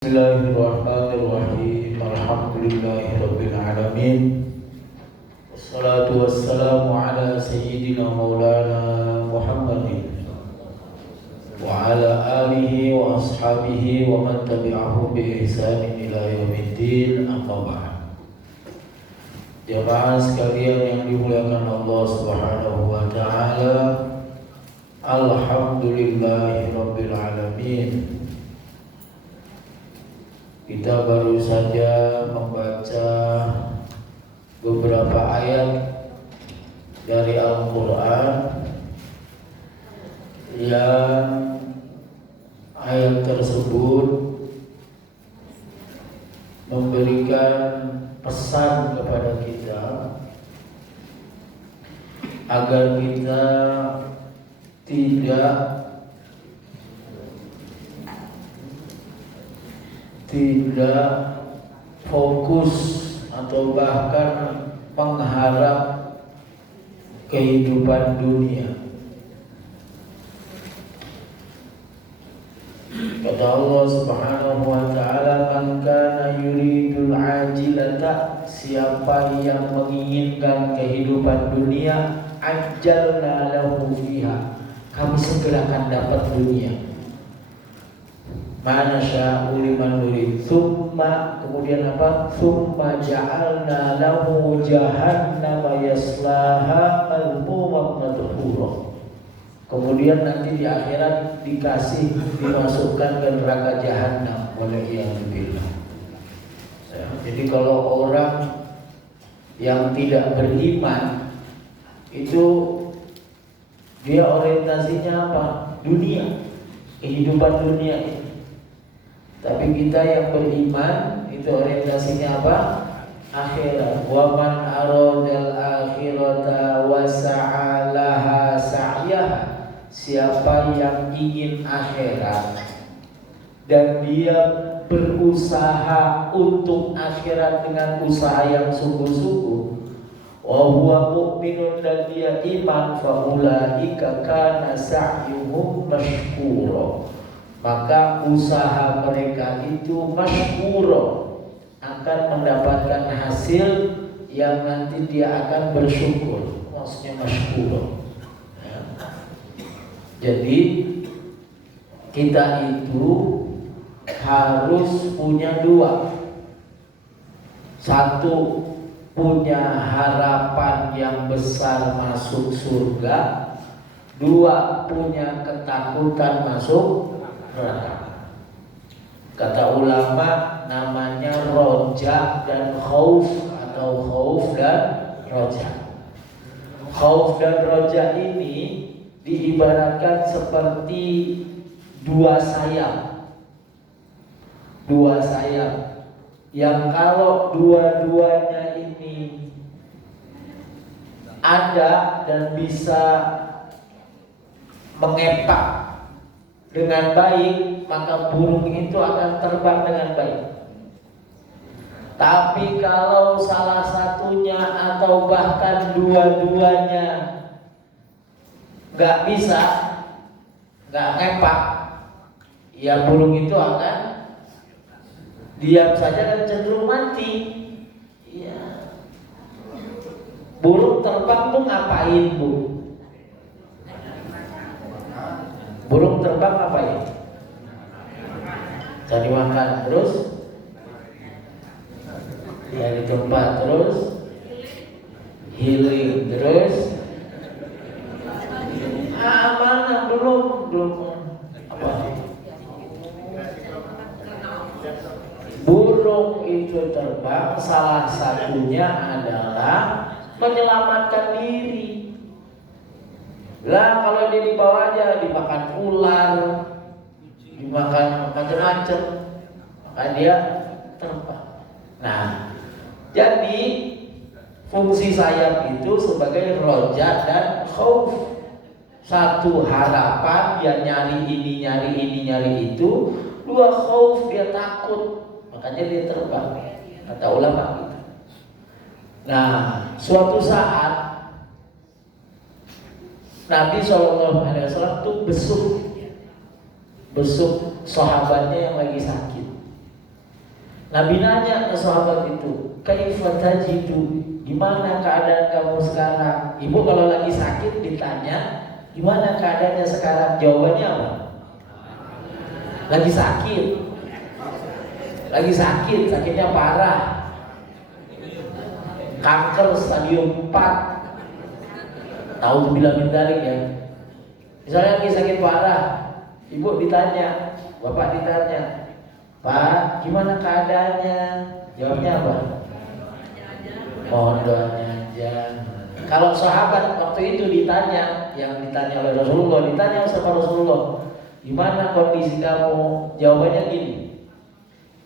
Bismillahirrahmanirrahim. Alhamdulillahirabbil alamin. Wassalatu wassalamu ala sayyidina maulana Muhammadin wa ala alihi wa ashabihi wa man tabi'ahum bi ihsanin ila yaumiddin. Amma ba'd. Jamaah sekalian yang dimuliakan Allah Subhanahu wa taala. Alhamdulillahirabbil alamin. Kita baru saja membaca beberapa ayat dari Al-Quran yang ayat tersebut memberikan pesan kepada kita agar kita tidak fokus atau bahkan mengharap kehidupan dunia. Kata Allah Subhanahu wa taala, "Man kana yuridul ajilata", siapa yang menginginkan kehidupan dunia, ajjalna lahu fiha, kami segerakan dapat dunia. Mana sya'u liman nurid. Tsumma, kemudian apa? Tsumma ja'alna lahu jahannama yaslaha malmuman madhura. Kemudian nanti di akhirat dimasukkan ke neraka jahanam. Waliyahillah. Jadi kalau orang yang tidak beriman itu dia orientasinya apa? Dunia, kehidupan dunia ini. Tapi kita yang beriman itu orientasinya apa? Akhirat. Wa man aradal akhirata wa sa'alaha sa'yaha. Siapa yang ingin akhirat dan dia berusaha untuk akhirat dengan usaha yang sungguh-sungguh, wa huwa mu'minun, dan dia iman, fa ulaika kana sa'yuhum mashkura, maka usaha mereka itu masyhuro, akan mendapatkan hasil yang nanti dia akan bersyukur. Maksudnya masyhuro ya. Jadi kita itu harus punya dua. Satu, punya harapan yang besar masuk surga. Dua, punya ketakutan masuk neraka. Kata ulama namanya roja dan khauf, atau khauf dan roja. Khauf dan roja ini diibaratkan seperti dua sayap. Dua sayap yang kalau dua-duanya ini ada dan bisa mengepak dengan baik, maka burung itu akan terbang dengan baik. Tapi kalau salah satunya atau bahkan dua-duanya nggak bisa, nggak ngepak, ya burung itu akan diam saja dan cenderung mati. Ya. Burung terbang tuh ngapain, Bu? Burung terbang apa ya? Cari makan, terus ya di tempat, terus healing, terus mana belum apa? Burung itu terbang, salah satunya adalah menyelamatkan diri. Lah kalau dia dibawa aja, dimakan ular, dimakan macam-macam, maka dia terbang. Nah, jadi fungsi sayap itu sebagai roja dan khauf. Satu, harapan, dia nyari ini, nyari ini, nyari itu. Dua, khauf, dia takut, makanya dia terbang. Kata ulama gitu. Nah, suatu saat Nabi SAW tuh besuk sahabatnya yang lagi sakit. Nabi nanya ke sahabat itu, kaifa tajidu, gimana keadaan kamu sekarang? Ibu kalau lagi sakit ditanya, gimana keadaannya sekarang? Jawabannya apa? Lagi sakit. Lagi sakit, sakitnya parah. Kanker stadium 4. Tahu tuh bilang mintarik ya. Misalnya lagi sakit parah, ibu ditanya, bapak ditanya, Pak, gimana keadaannya? Jawabnya apa? Mohon doanya aja. Kalau sahabat waktu itu ditanya, yang ditanya oleh Rasulullah, ditanya sama Rasulullah, gimana kondisi kamu? Jawabannya gini,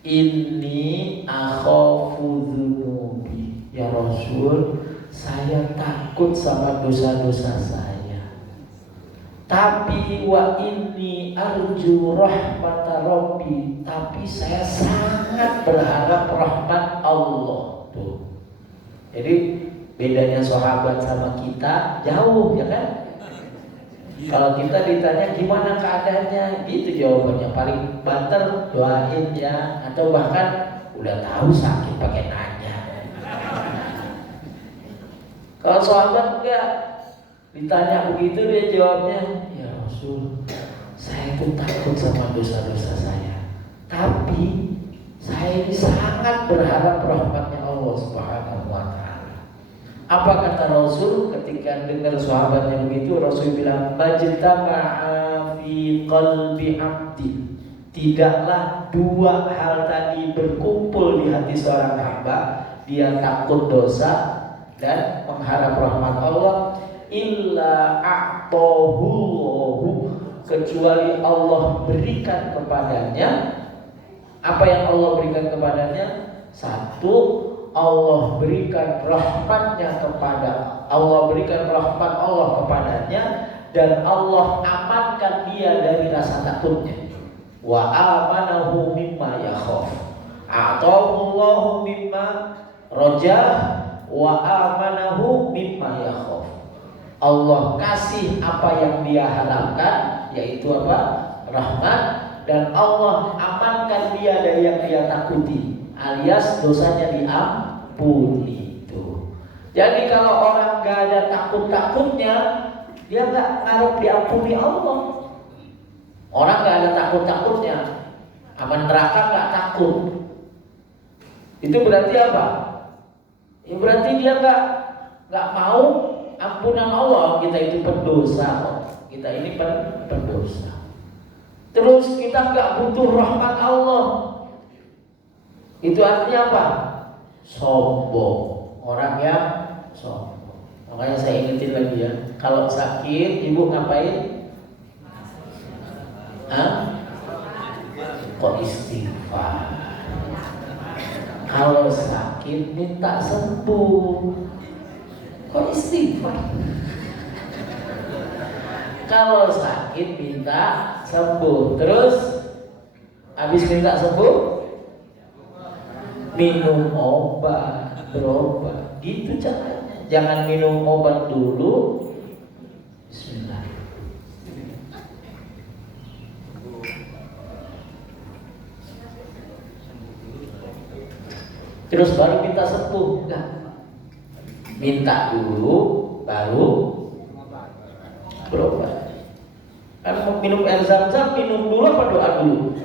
Inni akhafu dzunubi. Ya Rasul, saya takut sama dosa-dosa saya. Tapi wa inni arju rahmata rabbi, tapi saya sangat berharap rahmat Allah. Tuh. Jadi bedanya sahabat sama kita jauh, ya kan? Kalau kita ditanya gimana keadaannya, itu jawabannya paling banter, doain ya, atau bahkan udah tahu sakit pakai nanya. Kalau sahabat enggak, ditanya begitu dia jawabnya, ya Rasul, saya itu takut sama dosa-dosa saya, tapi saya ini sangat berharap rahmatnya Allah Subhanahu wa Ta'ala. Apa kata Rasul ketika dengar sahabatnya begitu? Rasul bilang, majtama'a fi qalbi 'abdi, tidaklah dua hal tadi berkumpul di hati seorang hamba, dia takut dosa dan mengharap rahmat Allah, illa a'tahullahu, kecuali Allah berikan kepadanya. Apa yang Allah berikan kepadanya? Satu, Allah berikan rahmatnya kepada, Allah berikan rahmat Allah kepadanya, dan Allah amankan dia dari rasa takutnya. Wa amanahu mimma yakhaf, a'tahullahu mimma rajah, wa amanahu mimma yakhaf. Allah kasih apa yang dia harapkan, yaitu apa? Rahmat, dan Allah amankan dia dari yang dia takuti, alias dosanya diampuni. Itu. Jadi kalau orang gak ada takut-takutnya, dia gak ngarep diampuni Allah. Orang gak ada takut-takutnya, aman neraka gak takut, itu berarti apa? Ya berarti dia gak mau ampunan Allah. Kita itu pendosa, kita ini pendosa. Terus kita gak butuh rahmat Allah. Itu artinya apa? Sombong. Orang yang sombong. Makanya saya ingetin lagi ya, kalau sakit ibu ngapain? Kok istighfar? Kalau sakit minta sembuh. Kok istighfar? Kalau sakit minta sembuh. Terus habis minta sembuh minum obat, berobat. Gitu caranya. Jangan minum obat dulu. Bismillah. Terus baru minta sembuh. Enggak. Minta dulu baru berobat. Kan mau minum air zam-zam, minum dulu apa doa dulu?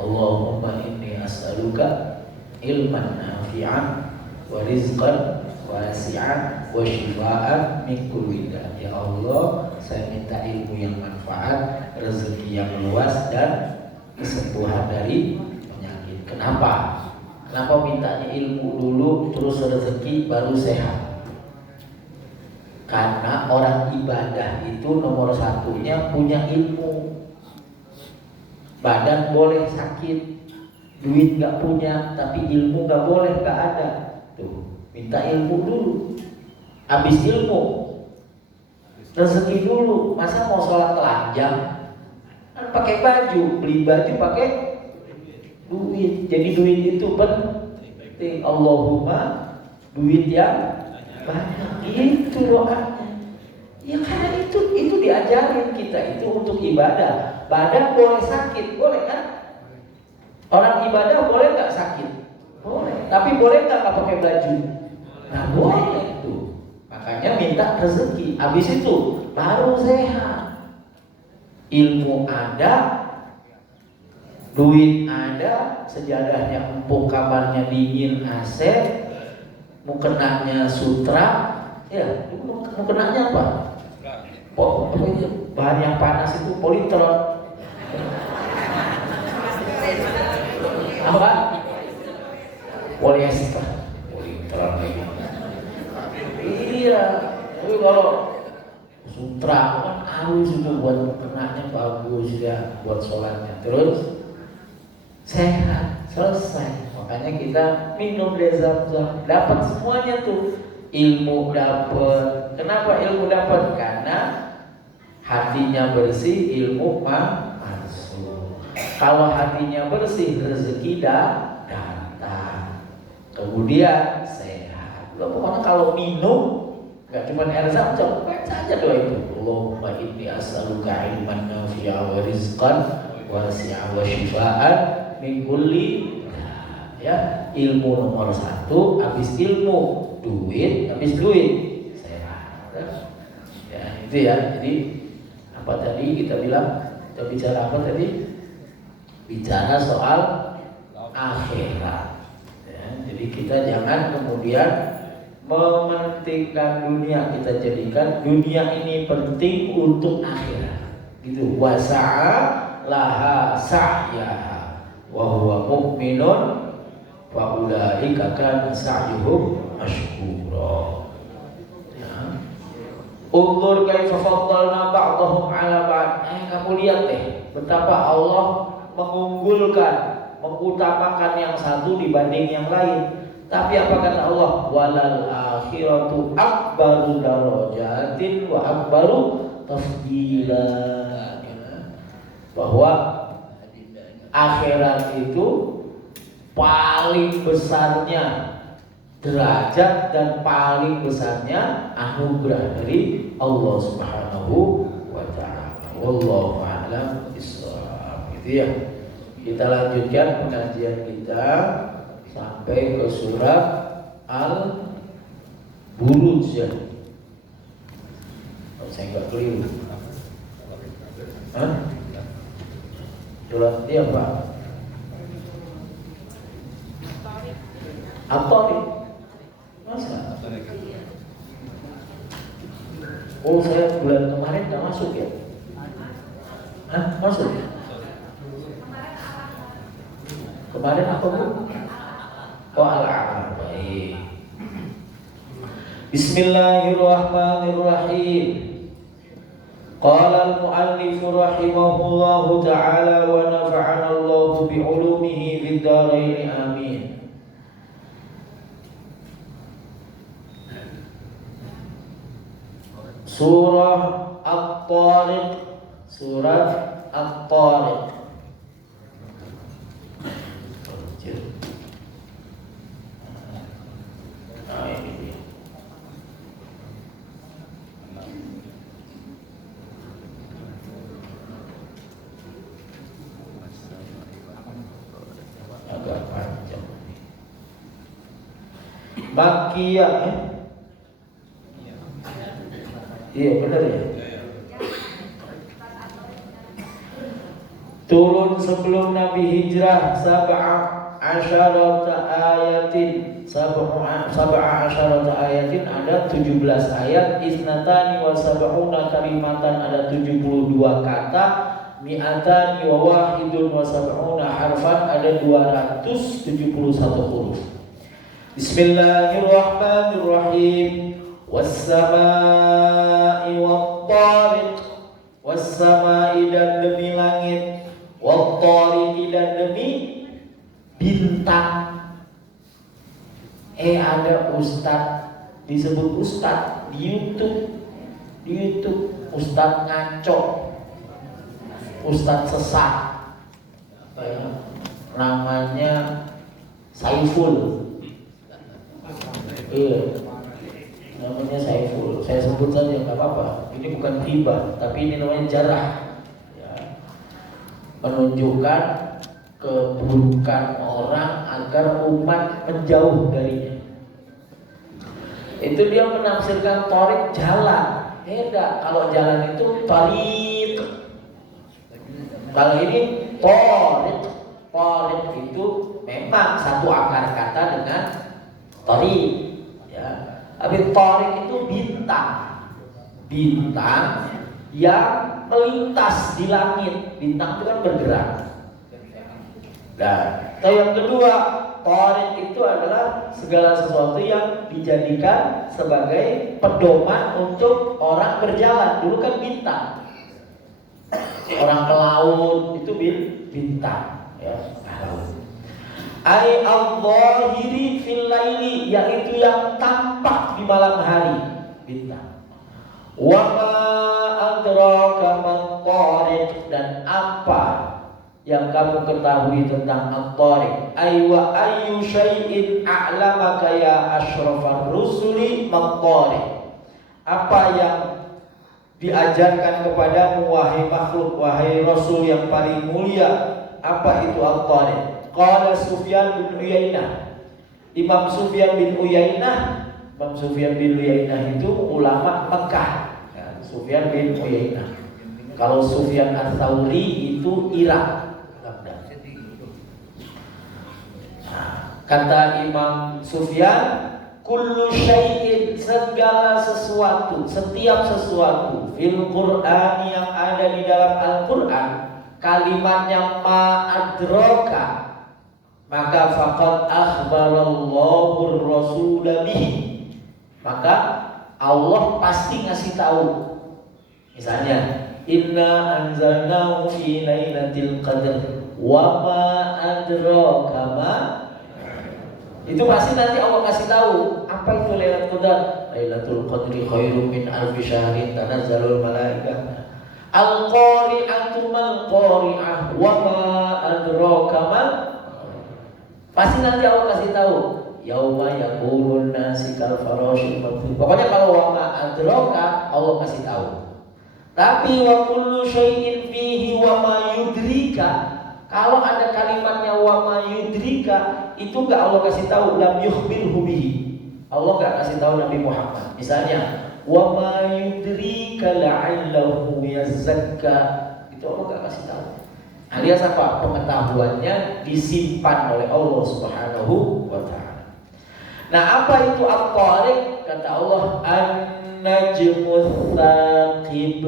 Allahumma inni as'aluka ilman nafi'an wa rizqan wasi'an wa shifaan min kulli da'. Ya Allah, saya minta ilmu yang manfaat, rezeki yang luas, dan kesembuhan dari penyakit. Kenapa? Kenapa mintanya ilmu dulu terus rezeki baru sehat? Karena orang ibadah itu nomor satunya punya ilmu. Badan boleh sakit, duit gak punya, tapi ilmu gak boleh, gak ada. Tuh, minta ilmu dulu. Habis ilmu, rezeki dulu. Masa mau sholat telanjang? Kan pakai baju, beli baju pakai duit. Jadi duit itu penting. Allahumma duit yang banyak. Itu doanya. Ya karena itu diajarin kita itu untuk ibadah. Badan boleh sakit, boleh kan? Orang ibadah boleh nggak sakit? Boleh. Tapi boleh nggak pakai baju? Nah boleh itu. Makanya minta rezeki. Habis itu baru sehat. Ilmu ada, duit ada, sejadahnya empuk, kamarnya dingin, AC, mukenanya sutra, ya, mukenanya apa? Bahan yang panas itu politron. Apa? Polyester. Politron lagi. Iya, tapi kalau sutra kan halus itu buat mukenanya bagus ya, buat sholatnya. Terus sehat, selesai. Makanya kita minum Zam-Zam, dapat semuanya tuh. Ilmu dapat. Kenapa ilmu dapat? Karena hatinya bersih, ilmu masuk. Kalau hatinya bersih, rezeki datang. Kemudian sehat. Pokoknya kalau minum, nggak cuma air Zam-Zam, baca aja doa itu. Allahumma inni as'aluka ilman nafi'a wa rizqan wasi'a wa shifaan min kulli, ya, ilmu nomor 1, habis ilmu duit, habis duit sehat. Ya itu ya. Jadi apa tadi kita bilang, kita bicara apa tadi? Bicara soal akhirat ya. Jadi kita jangan kemudian mementingkan dunia, kita jadikan dunia ini penting untuk akhirat gitu. Wasa'a laha sa'yaha wa huwa mu'minun fa ulaika kana sa'yuhum mashkura. Ya. Unzur kaifa faddalna ba'dahum 'ala ba'd. Kamu lihat deh betapa Allah mengunggulkan, mengutamakan yang satu dibanding yang lain. Tapi apa kata Allah? Walal akhiratu akbaru darajatin wa akbaru tafdila. Bahwa akhirat itu paling besarnya derajat dan paling besarnya anugerah dari Allah Subhanahu wa taala. Wallahu a'lam bishawab. Gitu ya. Kita lanjutkan pengajian kita sampai ke surat Al-Buruj ya. Saya enggak keliru. Hah? Surat dia apa? At-Tariq. Masa? Oh, saya bulan kemarin nggak masuk ya? Hah? Masuk? Kemarin apa bu? Oh, Al-A'raf. Baik. Bismillahirrahmanirrahim. Qala al-mu'allif rahimahullahu ta'ala wa nafa'ana Allahu bi'ulumihi fid dharain amin. Surah At-Tariq. Surat At-Tariq. Nah, ini dia. Agak panjang. Makkiyah ya? Iya benar ya. Turun sebelum Nabi hijrah sab'a asyarata ayatin. Sab'a asyarata ayatin ada 17 ayat. Isnatani wa sab'una kalimatan ada 72 kata. Mi'atani wa wahidun wa sab'una harfan ada 271 huruf. Bismillahirrahmanirrahim. Was-samaa'i wat-tariq. Was-samaa'i dan demi langit, wat-tariqi dan demi bintang. Ada ustaz disebut ustaz di YouTube ustaz ngaco, ustaz sesat. Apa ya? Namanya Saiful. Iya. Namanya Saiful, saya sebut saja nggak apa-apa. Ini bukan hibah, tapi ini namanya jarah. Ya. Menunjukkan keburukan orang agar umat menjauh darinya. Itu dia menafsirkan thoriq jalan. Beda, kalau jalan itu thariq. Kalau ini thoriq. Thoriq itu memang satu akar kata dengan thariq, ya. Tapi thoriq itu bintang. Bintang yang melintas di langit. Bintang itu kan bergerak. Nah, yang kedua, thariq itu adalah segala sesuatu yang dijadikan sebagai pedoman untuk orang berjalan. Dulu kan bintang. Orang ke laut itu bintang, ya. Ai al-dhahiri fil laili, yaitu yang tampak di malam hari, bintang. Wa ma adraka man thariq, dan apa yang kamu ketahui tentang at-thariq? Aywa ayyu syai'in a'lamaka ya asyrafar rusuli mat-thariq. Apa yang diajarkan kepadamu wahai makhluk, wahai rasul yang paling mulia, apa itu at-thariq? Qala Sufyan bin Uyainah. Imam Sufyan bin Uyainah itu ulama Mekah, ya, Sufyan bin Uyainah. Kalau Sufyan Ats-Tsauri itu Irak. Kata Imam Sufyan, kullu syai'in, segala sesuatu, setiap sesuatu fil Qur'an, yang ada di dalam Al-Qur'an, kalimatnya ma'adroka, maka faqad akhbarallahu ar-rasul bihi, maka Allah pasti ngasih tahu. Misalnya, inna anzalnahu fi lailatul qadr wa ma adraka ma, itu pasti nanti Allah kasih tahu apa itu Lailatul Qadar. Lailatul Qadri khairum min alfi syahrin tanazzalul malaikah. Al-qari'atu mal qari'ah wa ma adraka ma, pasti nanti Allah kasih tahu. Yauma yaqulun nasi kal farashil mabthus. Pokoknya kalau wa ma adraka Allah kasih tahu. Tapi wa kullu syai'in fihi wa ma yudrika, kalau ada kalimatnya wa ma yudrika, itu enggak Allah kasih tahu, lam yukhbirhu bihi. Allah enggak kasih tahu Nabi Muhammad. Misalnya, wa ma yudrika la'allahu yazakka, itu Allah enggak kasih tahu. Alias apa? Pengetahuannya disimpan oleh Allah Subhanahu wa taala. Nah, apa itu at-thariq? Kata Allah, an-najmu tsaqib.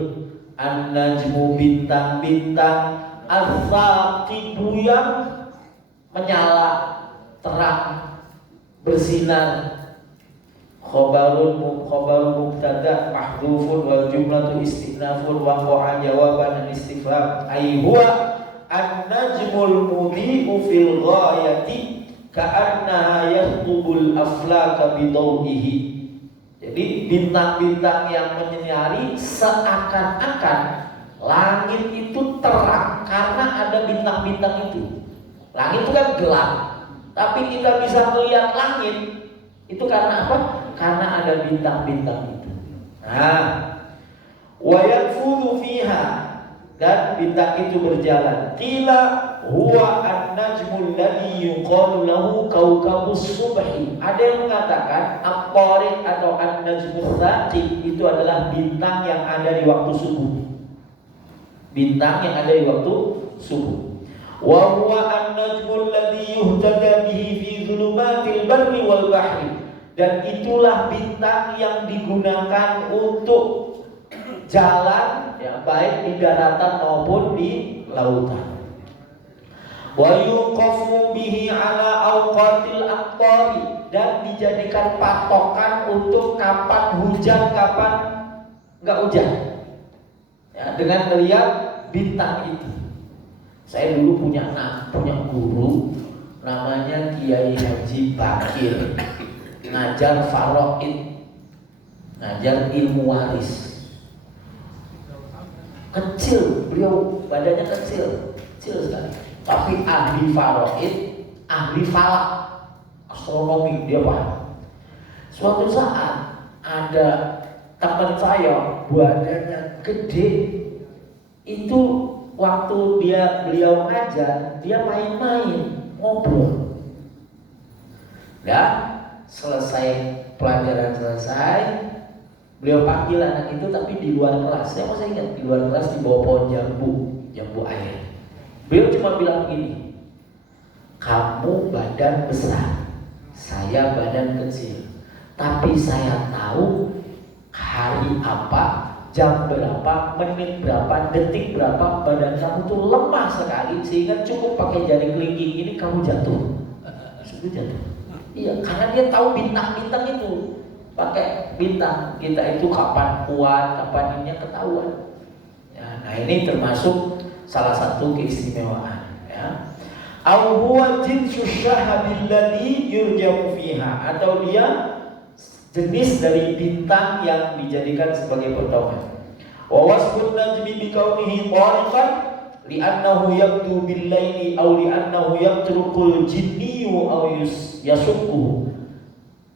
An-najmu, bintang-bintang, as-saqibu, yang menyala, terang, bersinar. Khabarun mubtada mahdhufun wal jumlatu istinafun wa qa'a jawaban istifham. Ai huwa an-najmul mudhi'u fil ghayati ka'annaha yahtubul aflaka bidaw'ihi. Jadi bintang-bintang yang menyinari seakan-akan langit itu terang karena ada bintang-bintang itu. Langit itu kan gelap, tapi kita bisa melihat langit itu karena apa? Karena ada bintang-bintang itu. Nah, wa yanfudhu fiha, dan bintang itu berjalan. Qila huwa an-najmul ladzi yuqalu lahu kaukabus subhi. Ada yang mengatakan at-thariq atau an-najmus tsaqib itu adalah bintang yang ada di waktu subuh. Bintang yang ada di waktu subuh. Wa huwa an-najmul ladzi yuhtada bihi fi dhulumatil barri wal bahri. Dan itulah bintang yang digunakan untuk jalan, ya, baik di daratan maupun di lautan. Wa yuqafu bihi ala awqatil aqtari, dan dijadikan patokan untuk kapan hujan, kapan enggak hujan. Ya, dengan melihat bintang itu. Saya dulu punya guru namanya Kiai Haji Bakir, ngajar faraid, ngajar ilmu waris. Kecil, beliau badannya kecil sekali. Tapi ahli faraid, ahli falak, astronomi dia paham. Suatu saat ada teman saya badannya gede, itu waktu beliau ngajar, dia main-main, ngobrol. Ya, selesai pelajaran selesai, beliau panggil anak itu tapi di luar kelas. Saya masih ingat di luar kelas di bawah pohon jambu air. Beliau cuma bilang begini, kamu badan besar, saya badan kecil, tapi saya tahu hari apa, jam berapa, menit berapa, detik berapa, badan kamu tuh lemah sekali sehingga cukup pakai jari kelingking ini kamu jatuh. Sudah jatuh. Iya, karena dia tahu bintang-bintang itu. Pakai bintang kita itu kapan kuat, kapan ininya ketahuan. Ya, nah ini termasuk salah satu keistimewaan. Ya. Au huwa jinsu syahabil ladzi yurjamu fiha, atau dia jenis dari bintang yang dijadikan sebagai pedoman. Wa wasfun najmi bi kaunihi tariqan li'annahu yabdu bil laili aw li'annahu yatrukul jinniyu aw yasukku.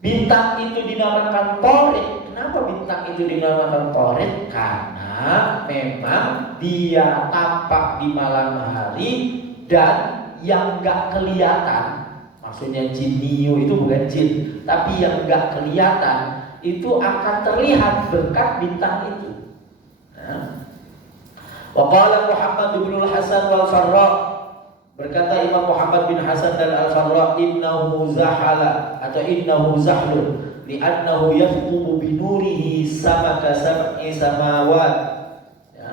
Bintang itu dinamakan Tariq. Kenapa bintang itu dinamakan Tariq? Karena memang dia tampak di malam hari dan yang enggak kelihatan, maksudnya jinniyu itu bukan jin, tapi yang enggak kelihatan itu akan terlihat berkat bintang itu. Wa qala Muhammad bin Hasan wal Farra, berkata Imam Muhammad bin Hasan dan Al-Farra, innahu zahala atau innahu zahlun li'annahu yafqubu bi nurihi samaka sab'i samawat. Ya,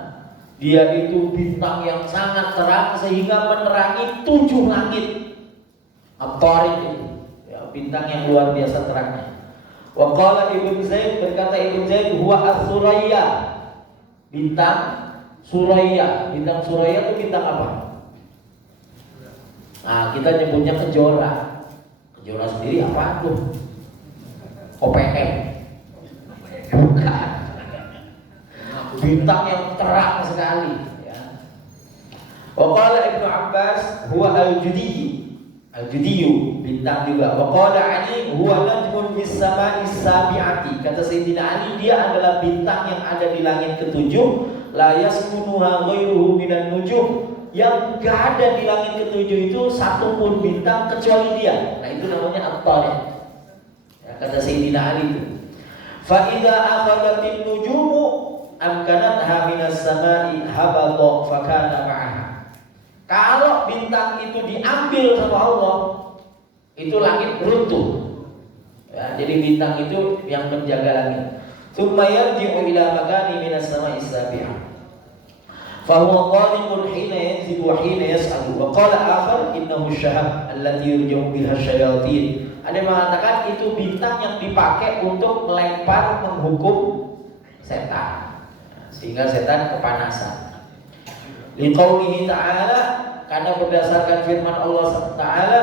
dia itu bintang yang sangat terang sehingga menerangi 7 langit. At-Tariq itu, ya, bintang yang luar biasa terangnya. Wa qala Ibnu Zaid, berkata Ibnu Zaid, huwa as-Suraya, bintang Suraya. Bintang Suraya itu bintang apa? Nah, kita nyebutnya kejora. Kejora sendiri apa tuh? OPM. Bukan. Bintang yang terang sekali. Ya. Waqala Ibnu Abbas huwa al-Judiyyu. Al-Judiyyu bintang juga. Waqala Ali huwa najmun fis samai sabi'ati. Kata Sayyidina Ali, dia adalah bintang yang ada di langit ketujuh. La yaskunuha ghairuhu minan nujum, yang gak ada di langit ketujuh itu satu pun bintang kecuali dia. Nah itu namanya At-Tariq. Ya, kata Sayyidina Ali itu. Fa idza akhadatin nujumu amkanatha minas samai habata fa kana ma'aha. Kalau bintang itu diambil sama Allah, itu langit runtuh. Ya, jadi bintang itu yang menjaga langit. Tsumma yarji'u ila makani minas samai as-sabi'ah. Fa huwa qalimun hina yanzilu wa hina yas'alu. Wa qala akhar innahu syahab allati yurja'u biha syayatin. Ada yang mengatakan itu bintang yang dipakai untuk melempar, menghukum setan, sehingga setan kepanasan. Liqaulihi ta'ala, karena berdasarkan firman Allah Ta'ala,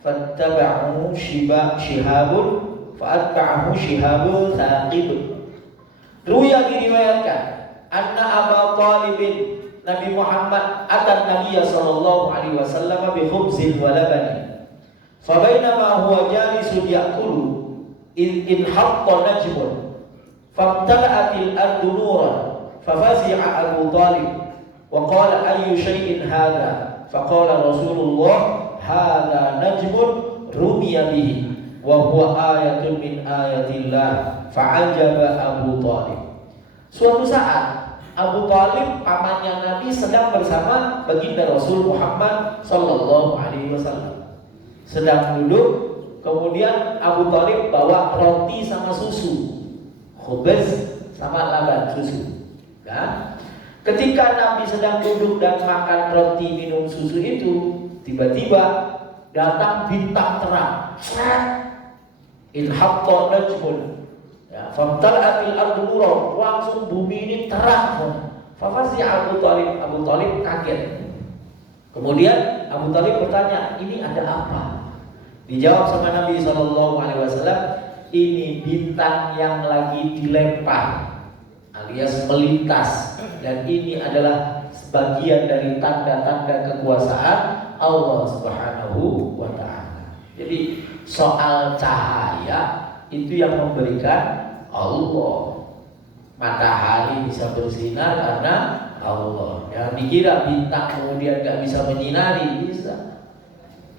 fattaba'u shihabun fa'atba'ahu shihabun thaqib. Ruya diriwayatkan anna Abu Talibin, Nabi Muhammad atan Nabiya sallallahu alaihi wasallam bi khubzin wa labanin. Fa bainama huwa jalisun ya'kulu in hatta najmun famtala'atil ardu nuran fa fazi'a Abu Talib wa qala ayyu shay'in hadha fa qala Rasulullah hadha najmun rumiya bihi wa huwa ayatun min ayatillah. Fa'ajaba Abu Talib. Suatu saat Abu Talib, pamannya Nabi, sedang bersama baginda Rasul Muhammad sallallahu alaihi wasallam. Sedang duduk, kemudian Abu Talib bawa roti sama susu, khubz sama laban susu. Ya. Ketika Nabi sedang duduk dan makan roti, minum susu itu, tiba-tiba datang bintang terang. In hatta najmun. Ya, famtala'atil ardu nuran, langsung bumi ini terang. Fafazi Abu Talib kaget. Kemudian Abu Talib bertanya, ini ada apa? Dijawab sama Nabi SAW, ini bintang yang lagi dilempar alias melintas, dan ini adalah sebagian dari tanda-tanda kekuasaan Allah Subhanahu wa Ta'ala. Jadi soal cahaya itu yang memberikan Allah. Matahari bisa bersinar karena Allah. Jangan dikira bintang kemudian gak bisa menyinari, bisa.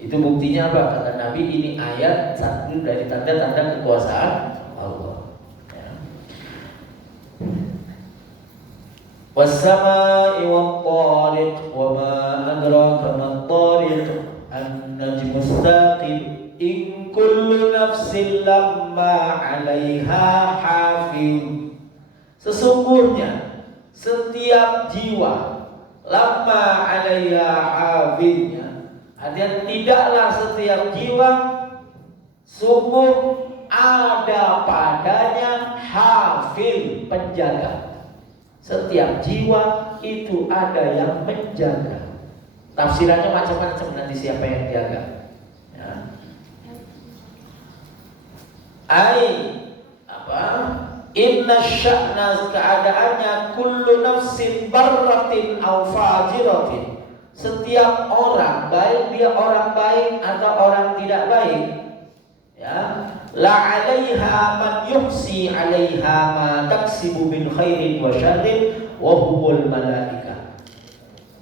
Itu buktinya apa? Kata Nabi, ini ayat satu dari tanda-tanda kekuasaan Allah. Ya. Was-samaa'i wat-thariq wa ma adraka mat-thariq an-najmus tsaqib in kullu nafsin lamma 'alaiha hafiz. Sesungguhnya setiap jiwa lamma 'alaiha hafiznya, artinya tidaklah setiap jiwa sungguh ada padanya hafiz, penjaga. Setiap jiwa itu ada yang menjaga. Tafsirannya macam-macam, nanti siapa yang jaga. Ya. Apa? Inna sya'na, keadaannya kullu nafsin barratin aw fajiratin. Setiap orang, baik dia orang baik atau orang tidak baik, ya, la 'alaiha man yuhsi 'alaiha ma taksibu min khairin wa syarrin wa humul malaika.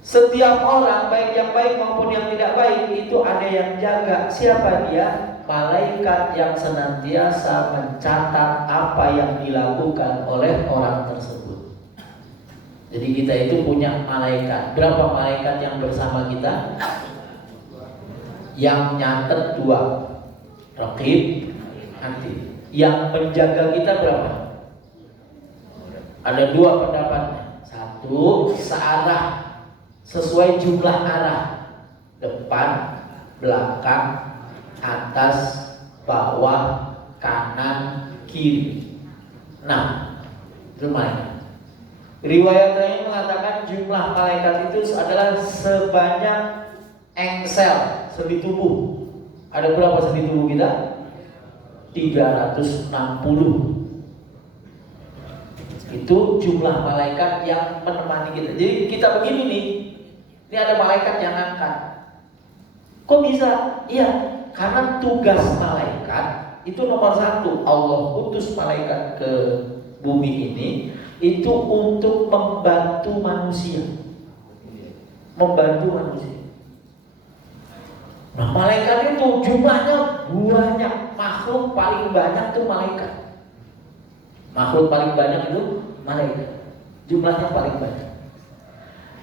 Setiap orang, baik yang baik maupun yang tidak baik, itu ada yang jaga. Siapa dia? Malaikat yang senantiasa mencatat apa yang dilakukan oleh orang tersebut. Jadi kita itu punya malaikat. Berapa malaikat yang bersama kita? Yang nyatet 2, Raqib, Atid. Yang menjaga kita berapa? Ada 2 pendapatnya. 1, searah, sesuai jumlah arah, depan, belakang, atas, bawah, kanan, kiri. 6. Itu malaikat. Riwayat lain mengatakan jumlah malaikat itu adalah sebanyak engsel sendi tubuh. Ada berapa sendi tubuh kita? 360. Itu jumlah malaikat yang menemani kita. Jadi kita begini nih, ini ada malaikat yang angkat. Kok bisa? Iya, karena tugas malaikat itu nomor 1. Allah utus malaikat ke bumi ini itu untuk membantu manusia. Membantu manusia. Nah, malaikat itu jumlahnya banyak. Makhluk paling banyak itu malaikat. Makhluk paling banyak itu malaikat. Jumlahnya paling banyak.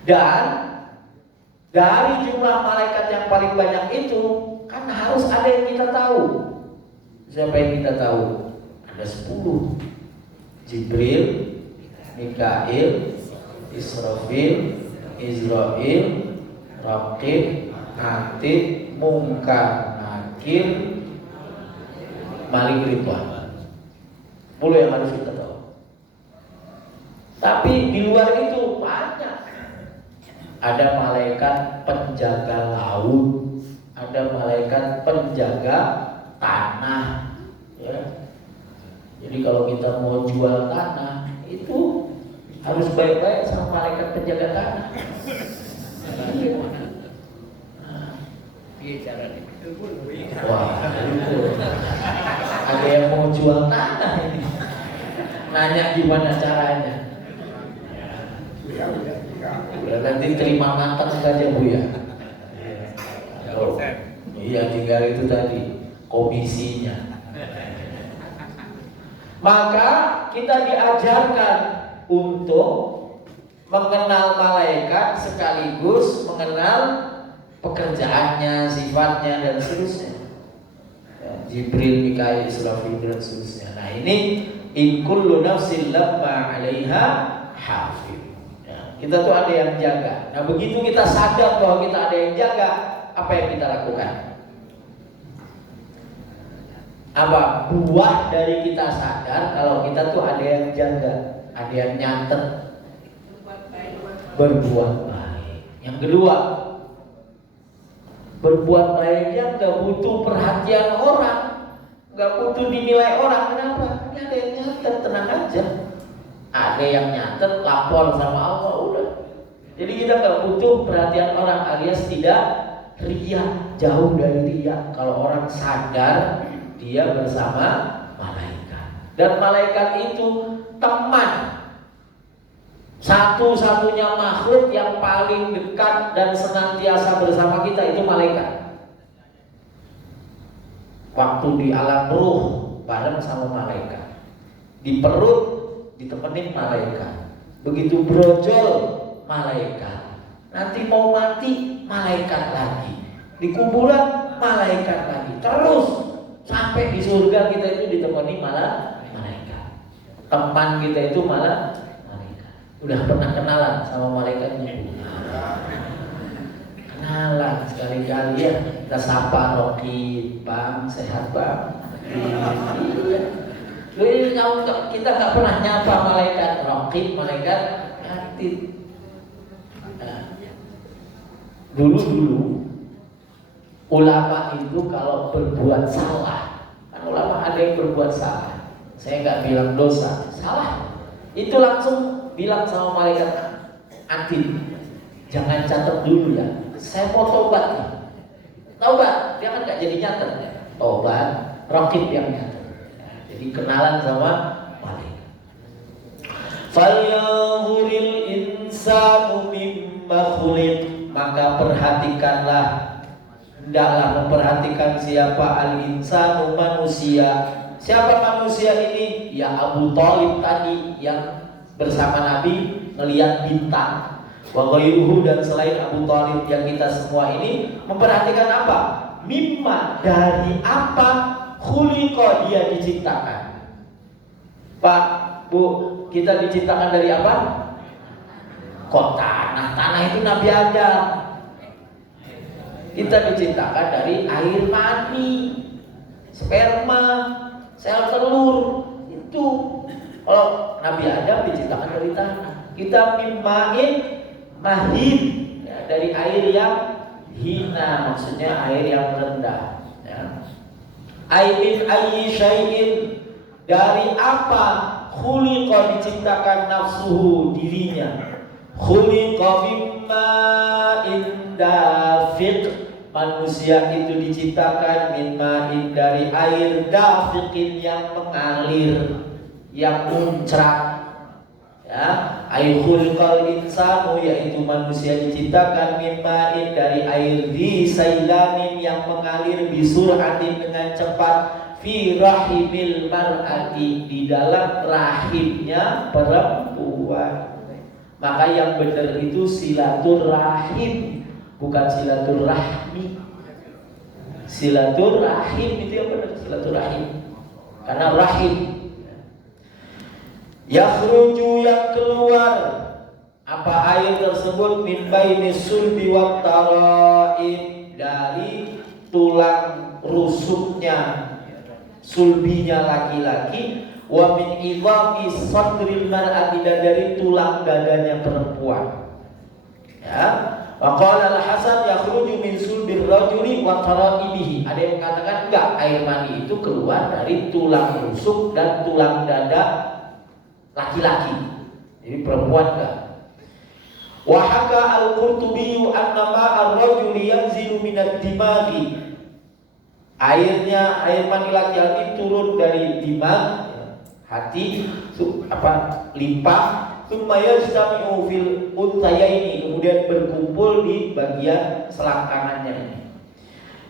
Dan dari jumlah malaikat yang paling banyak itu kan harus ada yang kita tahu. Siapa yang kita tahu? Ada 10. Jibril, Mikail, Israfil, Israil, Raqib, Atid, Munkar, Nakir, Malik, Ridwan. 10 yang harus kita tahu. Tapi di luar itu banyak. Ada malaikat penjaga laut, ada malaikat penjaga tanah, ya. Jadi kalau kita mau jual tanah itu harus baik-baik sama malaikat penjaga tanah. Wah, itu ada yang mau jual tanah ini. Nanya gimana caranya? Ya, nanti terima matang saja Bu ya. Oh, iya, tinggal itu tadi komisinya. Maka kita diajarkan untuk mengenal malaikat sekaligus mengenal pekerjaannya, sifatnya dan seterusnya. Ya, Jibril, Mikail, Israfil dan seterusnya. Nah ini in kullu nafsin lamma 'alaiha hafiz. Ya, kita tuh ada yang jaga. Nah begitu kita sadar bahwa kita ada yang jaga, apa yang kita lakukan? Apa buah dari kita sadar kalau kita tuh ada yang jaga, ada yang nyatet, berbuat baik. Yang kedua, berbuat baiknya gak butuh perhatian orang, gak butuh dinilai orang. Kenapa? Ini ada yang nyatet, tenang aja. Ada yang nyatet, lapor sama Allah, udah. Jadi kita gak butuh perhatian orang, alias tidak riya, jauh dari riya. Kalau orang sadar dia bersama malaikat, dan malaikat itu teman Satu-satunya makhluk yang paling dekat dan senantiasa bersama kita itu malaikat. Waktu di alam ruh bareng sama malaikat, di perut ditemenin malaikat, begitu brojol malaikat, nanti mau mati malaikat lagi, di kuburan malaikat lagi, terus sampai di surga kita itu ditemani malah malaikat. Teman kita itu malah malaikat. Udah pernah kenalan sama malaikatnya? Kenalan sekali-kali ya, kita sapa Rocky, Bang, sehat Bang. Kita nggak pernah nyapa malaikat Rocky, malaikat Atid. Dulu ulama itu kalau berbuat salah, kan ulama ada yang berbuat salah, saya nggak bilang dosa, salah, itu langsung bilang sama malaikat Atid, jangan catat dulu ya, saya mau tobat nih. Tobat, dia kan nggak jadi nyatet. Tobat, Raqib yang nyatet. Jadi kenalan sama malaikat. Falyanzuril insanu mimma khuliq, maka perhatikanlah, hendaklah memperhatikan siapa al-insanu, manusia. Siapa manusia ini? Ya Abu Thalib tadi yang bersama Nabi melihat bintang. Wa ghairuhu, dan selain Abu Thalib yang kita semua ini memperhatikan apa? Mimma, dari apa khuliqa dia diciptakan. Pak, Bu, kita diciptakan dari apa? Kok tanah? Tanah itu Nabi Adam. Kita diciptakan dari air mani, sperma, sel telur. Itu kalau Nabi Adam diciptakan dari tanah. Kita mimma'in mahin, ya, dari air yang hina, maksudnya air yang rendah, ya. Ainin ayyi syai'in, dari apa khuliqa diciptakan nafsuhu, dirinya. Khuliqa mimma'in dafiq, manusia itu diciptakan mimma'in, dari air dafiqin, yang mengalir, yang muncrat. Ya, khuliqal insanu, yaitu manusia diciptakan mimma'in, dari air di sailanin, yang mengalir bisur'atin, dengan cepat, fi rahimil mar'ati, di dalam rahimnya perempuan. Maka yang benar itu silaturahim, bukan silaturahmi. Silaturahim itu yang benar, silaturahim, karena rahim. Yakhruju, yang keluar, apa air tersebut, min baini sulbi wat tara'ib, dari tulang rusuknya, sulbinya laki-laki, wa min idhami sadril mar'ati, dan dari tulang dadanya perempuan. Ya, wa qala al-Hasan yakhruju min sulbir rajuli wa tara'ibihi. Ada yang mengatakan enggak, air mani itu keluar dari tulang rusuk dan tulang dada laki-laki, jadi perempuan enggak. Wa haka al-Qurtubi anna ma'a ar-rajuli yanzilu minad dimaghi, air mani laki-laki turun dari dimag, hati, limpa, tsumma yajtami'u fil untayaini, kemudian berkumpul di bagian selangkangannya ini.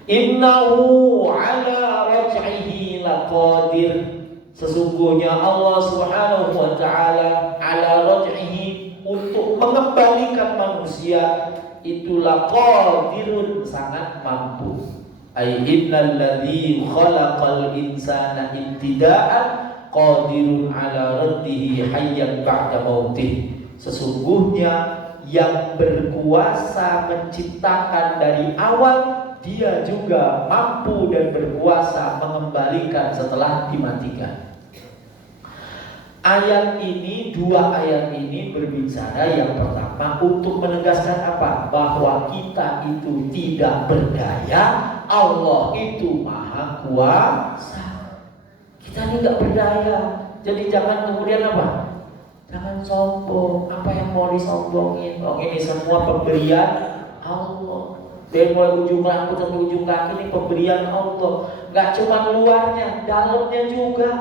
Innahu ala raj'ihi laqadir, sesungguhnya Allah Subhanahu wa ta'ala ala raj'ihi, untuk mengembalikan manusia itu laqadirun, sangat mampu. Ay innal ladzi khalaqal insana ibtida'an qadirun ala raddihi hayyan ba'da mautih. Sesungguhnya yang berkuasa menciptakan dari awal, dia juga mampu dan berkuasa mengembalikan setelah dimatikan. Ayat ini, dua ayat ini berbicara yang pertama untuk menegaskan apa? Bahwa kita itu tidak berdaya, Allah itu maha kuasa. Kita ini nggak berdaya, jadi jangan kemudian apa? Jangan sombong. Apa yang mau disombongin? Oh, ini semua pemberian Allah. Dari mulai ujung rambut sampai ujung kaki ini pemberian Allah. Gak cuma luarnya, dalamnya juga.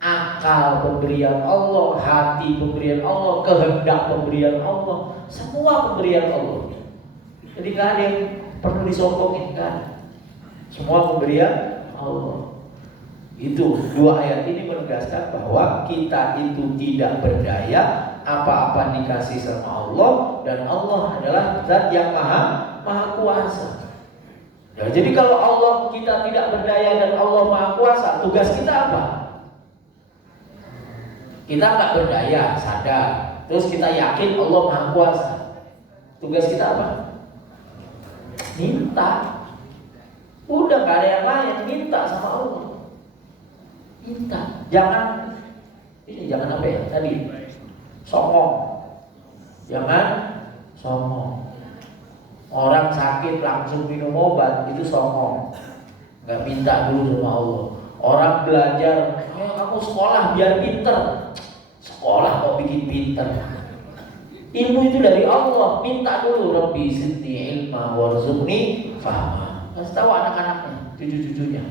akal pemberian Allah, hati pemberian Allah, kehendak pemberian Allah, semua pemberian Allah. Jadi nggak ada yang perlu disombongin kan? Semua pemberian Allah. Itu dua ayat ini menegaskan bahwa kita itu tidak berdaya, apa-apa dikasih sama Allah, dan Allah adalah zat yang maha kuasa. Ya, jadi kalau Allah kita tidak berdaya dan Allah maha kuasa, tugas kita apa? Kita nggak berdaya, sadar. Terus kita yakin Allah maha kuasa. Tugas kita apa? Minta. Udah gak ada yang lain, minta sama Allah. Minta. Jangan apa ya tadi? Songong. Jangan songong. Orang sakit langsung minum obat itu songong. Gak minta dulu sama Allah. Orang belajar, kamu sekolah biar pinter. Sekolah kok bikin pinter. Ilmu itu dari Allah. Minta dulu, Rabbi zidni ilma warzuqni fahma. Kasih tahu anak-anaknya, cucu-cucunya.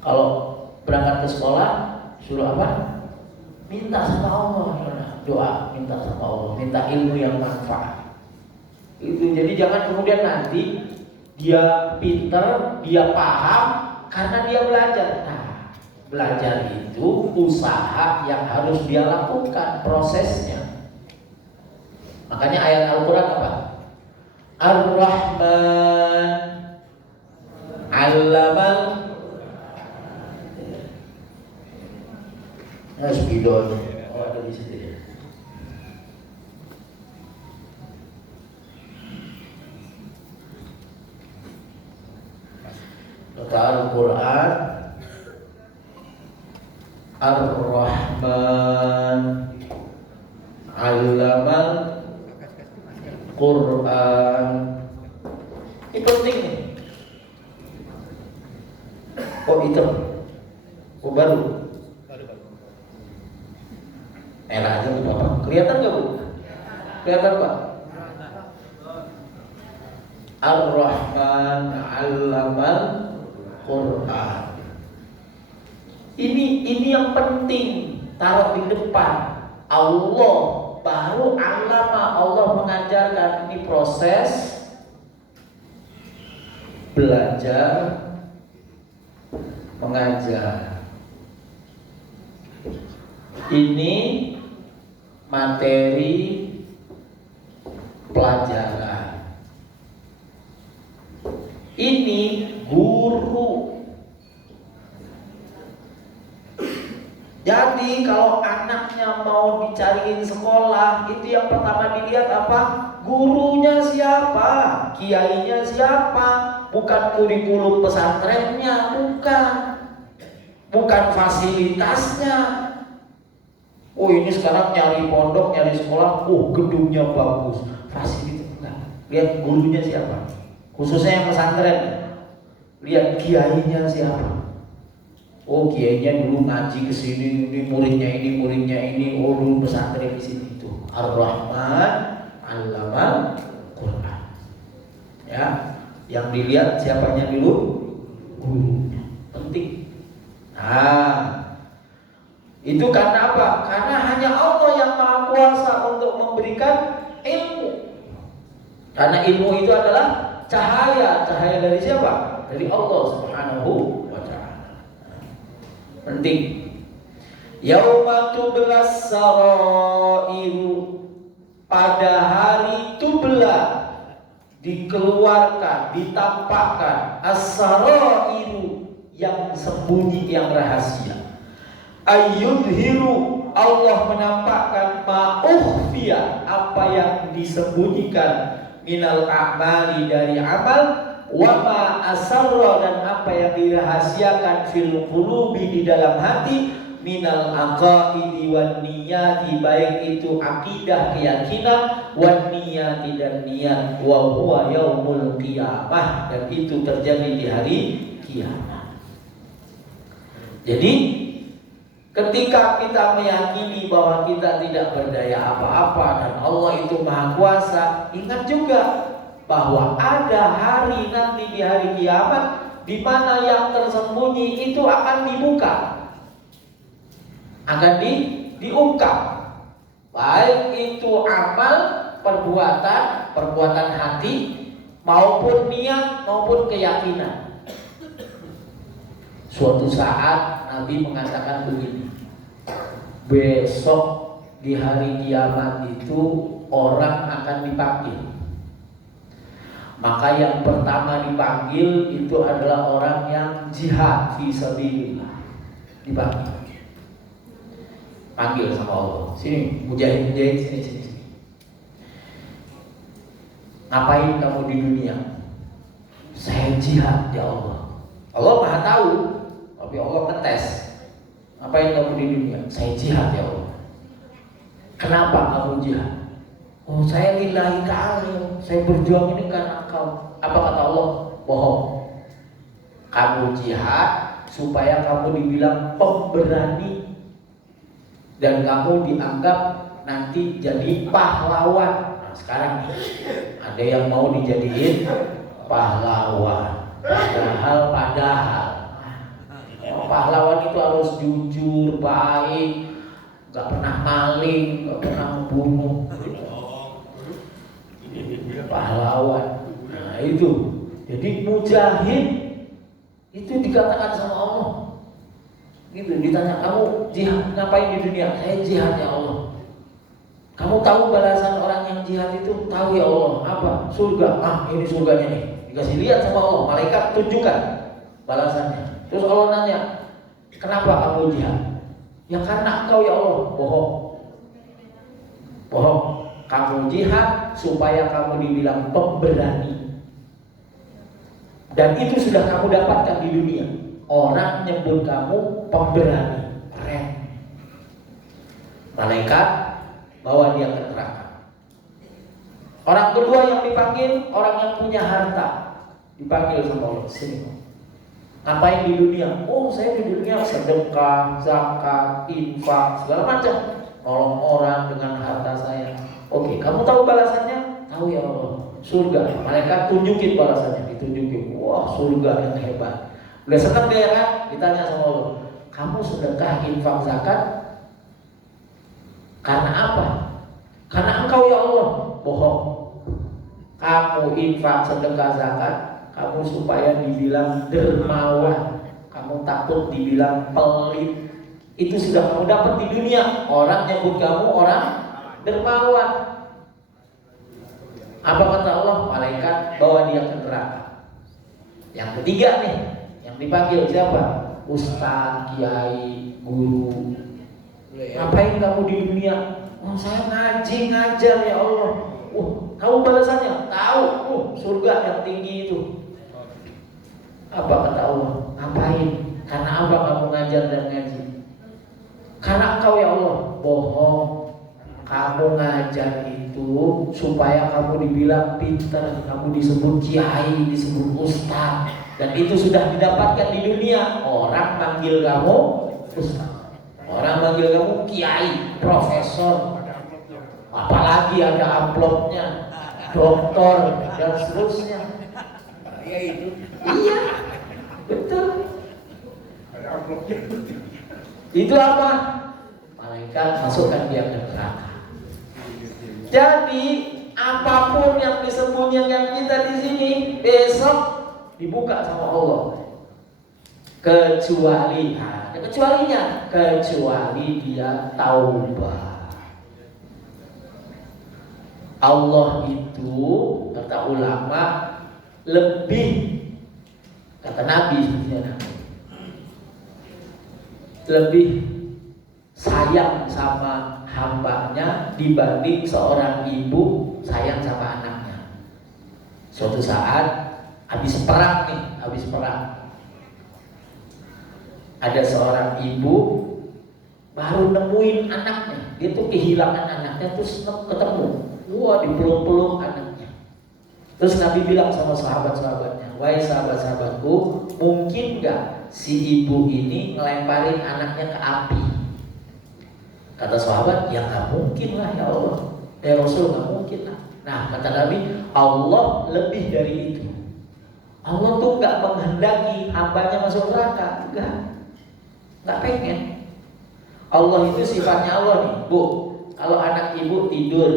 Kalau berangkat ke sekolah suruh apa? Minta sama Allah. Doa, minta sama Allah, minta ilmu yang manfaat. Itu jadi jangan kemudian nanti dia pinter, dia paham karena dia belajar. Nah, belajar itu usaha yang harus dia lakukan prosesnya. Makanya ayat Al-Quran apa? Ar-Rahman 'allamal Nasbidon. Oh, ada di situ ya. Kata Al-Quran Ar-Rahman 'allamal Quran. Ini penting nih. Kok hitam? Kok baru? Merah aja tuh Bapak. Kelihatan nggak Bu? Kelihatan Pak? Ar-Rahman 'allamal Quran. Ini yang penting, taruh di depan. Allah baru allama, Allah mengajarkan. Ini proses belajar mengajar. Ini materi pelajaran. Ini guru. Jadi kalau anaknya mau dicariin sekolah, itu yang pertama dilihat apa? Gurunya siapa? Kiainya siapa? Bukan kurikulum pesantrennya, bukan fasilitasnya. Oh ini sekarang nyari pondok, nyari sekolah, gedungnya bagus, fasilitas enggak. Lihat gurunya siapa? Khususnya yang pesantren. Lihat kiainya siapa? Oh kiainya dulu ngaji ke sini, ini muridnya ini, oh dulu pesantren di sini itu. Ar-Rahman 'allamal Quran. Ya, yang dilihat siapanya dulu? Gurunya. Penting. Nah, itu karena apa? Karena hanya Allah yang Maha Kuasa untuk memberikan ilmu. Karena ilmu itu adalah cahaya. Cahaya dari siapa? Dari Allah Subhanahu wa ta'ala. Penting. Yauma tublas sarairu, pada hari tubla dikeluarkan, ditampakkan as-sarairu, yang sembunyi, yang rahasia. Ayyudhiru, Allah menampakkan ma'ukhfiya, apa yang disembunyikan, minal a'mali, dari amal, wa ma asarra, dan apa yang dirahasiakan, fil qulubi, di dalam hati, minal aqaidi wan niyati, baik itu akidah, keyakinan, wan niyati, dan niat, wa huwa yaumul qiyamah, dan itu terjadi di hari kiamat. Jadi ketika kita meyakini bahwa kita tidak berdaya apa-apa dan Allah itu Maha Kuasa, ingat juga bahwa ada hari nanti di hari kiamat di mana yang tersembunyi itu akan dibuka. akan diungkap. Baik itu amal, perbuatan hati, maupun niat, maupun keyakinan. Suatu saat Nabi mengatakan begini, besok di hari kiamat itu orang akan dipanggil. Maka yang pertama dipanggil itu adalah orang yang jihad fi sabilillah. Dipanggil. Panggil sama Allah. Sini, mujahid sini. Ngapain kamu di dunia? Saya jihad ya Allah. Allah Maha tahu, tapi Allah ngetes. Ngapain kamu di dunia? Saya jihad ya Allah. Kenapa kamu jihad? Oh, saya lillahi ta'ala. Saya berjuang ini karena Engkau. Apa kata Allah? Bohong. Kamu jihad supaya kamu dibilang pemberani dan kamu dianggap nanti jadi pahlawan. Nah, sekarang ada yang mau dijadiin pahlawan. Padahal pahlawan itu harus jujur, baik, gak pernah maling, gak pernah membunuh. Pahlawan. Nah itu. Jadi mujahid itu dikatakan sama Allah. Gitu, ditanya, kamu jihad ngapain di dunia? Saya jihad ya Allah. Kamu tahu balasan orang yang jihad itu? Tahu ya Allah. Apa? Surga. Ini surganya nih. Dikasih lihat sama Allah, malaikat tunjukkan balasannya. Terus Allah nanya, kenapa kamu jihad? Ya karena Engkau ya Allah. Bohong. Kamu jihad supaya kamu dibilang pemberani. Dan itu sudah kamu dapatkan di dunia. Orang nyebut kamu pemberani. Keren. Malaikat bawa dia ke neraka. Orang kedua yang dipanggil, orang yang punya harta. Dipanggil sama Allah. Sini. Ngapain di dunia? Oh, saya di dunia sedekah, zakat, infak, segala macam. Nolong orang dengan harta saya. Oke, kamu tahu balasannya? Tahu ya Allah. Surga. Malaikat tunjukin balasannya. Ditunjukin. Wah, surga yang hebat. Udah senang dia kan? Ditanya sama Allah, kamu sedekah, infak, zakat karena apa? Karena Engkau ya Allah. Bohong. Kamu infak, sedekah, zakat kamu supaya dibilang dermawan. Kamu takut dibilang pelit. Itu sudah kamu dapat di dunia. Orang nyebut kamu orang dermawan. Apa kata Allah? Malaikat bawa dia ke neraka. Yang ketiga nih, yang dipanggil siapa? Ustaz, kiai, guru. Ngapain kamu di dunia? Oh, saya ngaji, ngajar ya Allah. Tahu balasannya? Tahu. Surga yang tinggi itu. Apa kata Allah? Ngapain? Karena apa kamu ngajar dan ngaji? Karena Engkau ya Allah. Bohong. Kamu ngajar itu supaya kamu dibilang pintar, kamu disebut kiai, disebut ustaz, dan itu sudah didapatkan di dunia. Orang manggil kamu ustaz, orang manggil kamu kiai, profesor, apalagi ada amplopnya, doktor dan seterusnya. Ya itu. Iya, betul. Ada amplopnya. Itu apa? Malaikat masukkan dia ke neraka. Jadi apapun yang disembunyikan kita di sini besok dibuka sama Allah. Kecuali ada kecualinya, kecuali dia taubat. Allah itu kata ulama lebih, kata Nabi lebih sayang sama hambanya dibanding seorang ibu sayang sama anaknya. Suatu saat habis perang, ada seorang ibu baru nemuin anaknya. Dia tuh kehilangan anaknya, terus ketemu. Wah, dipeluk-peluk anaknya. Terus Nabi bilang sama sahabat-sahabatnya, wahai sahabat-sahabatku, mungkin gak si ibu ini ngelemparin anaknya ke api? Kata sahabat, ya gak mungkin lah ya Allah. Ya Rasul, gak mungkin lah. Nah, kata Nabi, Allah lebih dari itu. Allah tuh gak menghendaki hambanya masuk neraka. Gak pengen. Allah itu sifatnya Allah nih, Bu. Kalau anak ibu tidur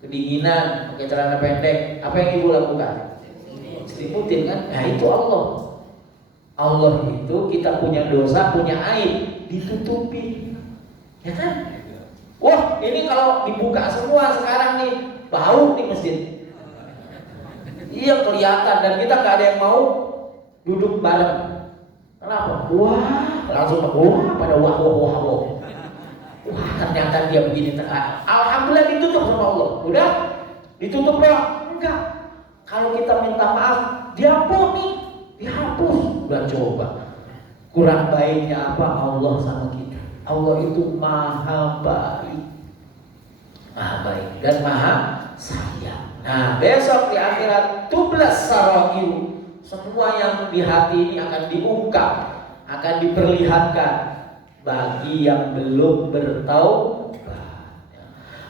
kedinginan, pakai celana pendek, apa yang ibu lakukan? Selimutin kan? Nah itu Allah. Allah itu kita punya dosa, punya aib, ditutupi, ya kan? Wah, ini kalau dibuka semua sekarang nih, bau di masjid. Iya kelihatan, dan kita nggak ada yang mau duduk bareng. Kenapa? Wah, langsung pada wah. Wah, ternyata dia begini. Alhamdulillah ditutup sama Allah. Udah ditutup doang? Enggak. Kalau kita minta maaf, diampuni, dihapus. Udah coba. Kurang baiknya apa Allah sama kita? Allah itu maha baik, dan maha sayang. Nah, besok di akhirat tublas sarair. Semua yang di hati ini akan diungkap, akan diperlihatkan bagi yang belum bertaubat.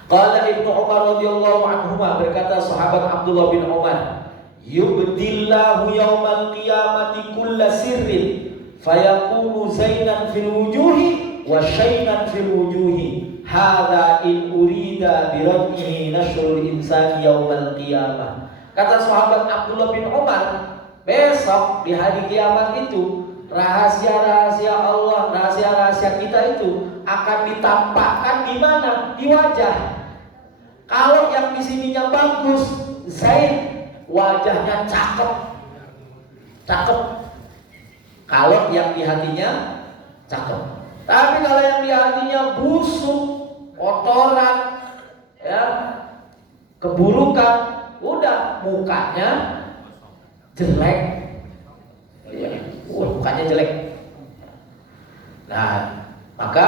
Qala Ibnu Umar radhiyallahu anhu, berkata sahabat Abdullah bin Umar, yubdillahu yaumal qiyamati kulla sirrin fayakunu zainan fil wujuhi wa syainan fil wujuhi hadza in urida bi rad'ihi nasrul insani yaumal qiyamah. Kata sahabat Abdullah bin Umar, besok di hari kiamat itu rahasia-rahasia Allah, rahasia-rahasia kita itu akan ditampakkan di mana? Di wajah. Kalau yang di sininya bagus, zain, wajahnya cakep. Kalau yang di hatinya cakep. Tapi kalau yang di hatinya busuk, kotoran, ya, keburukan, udah mukanya jelek. Ya, mukanya jelek. Nah, maka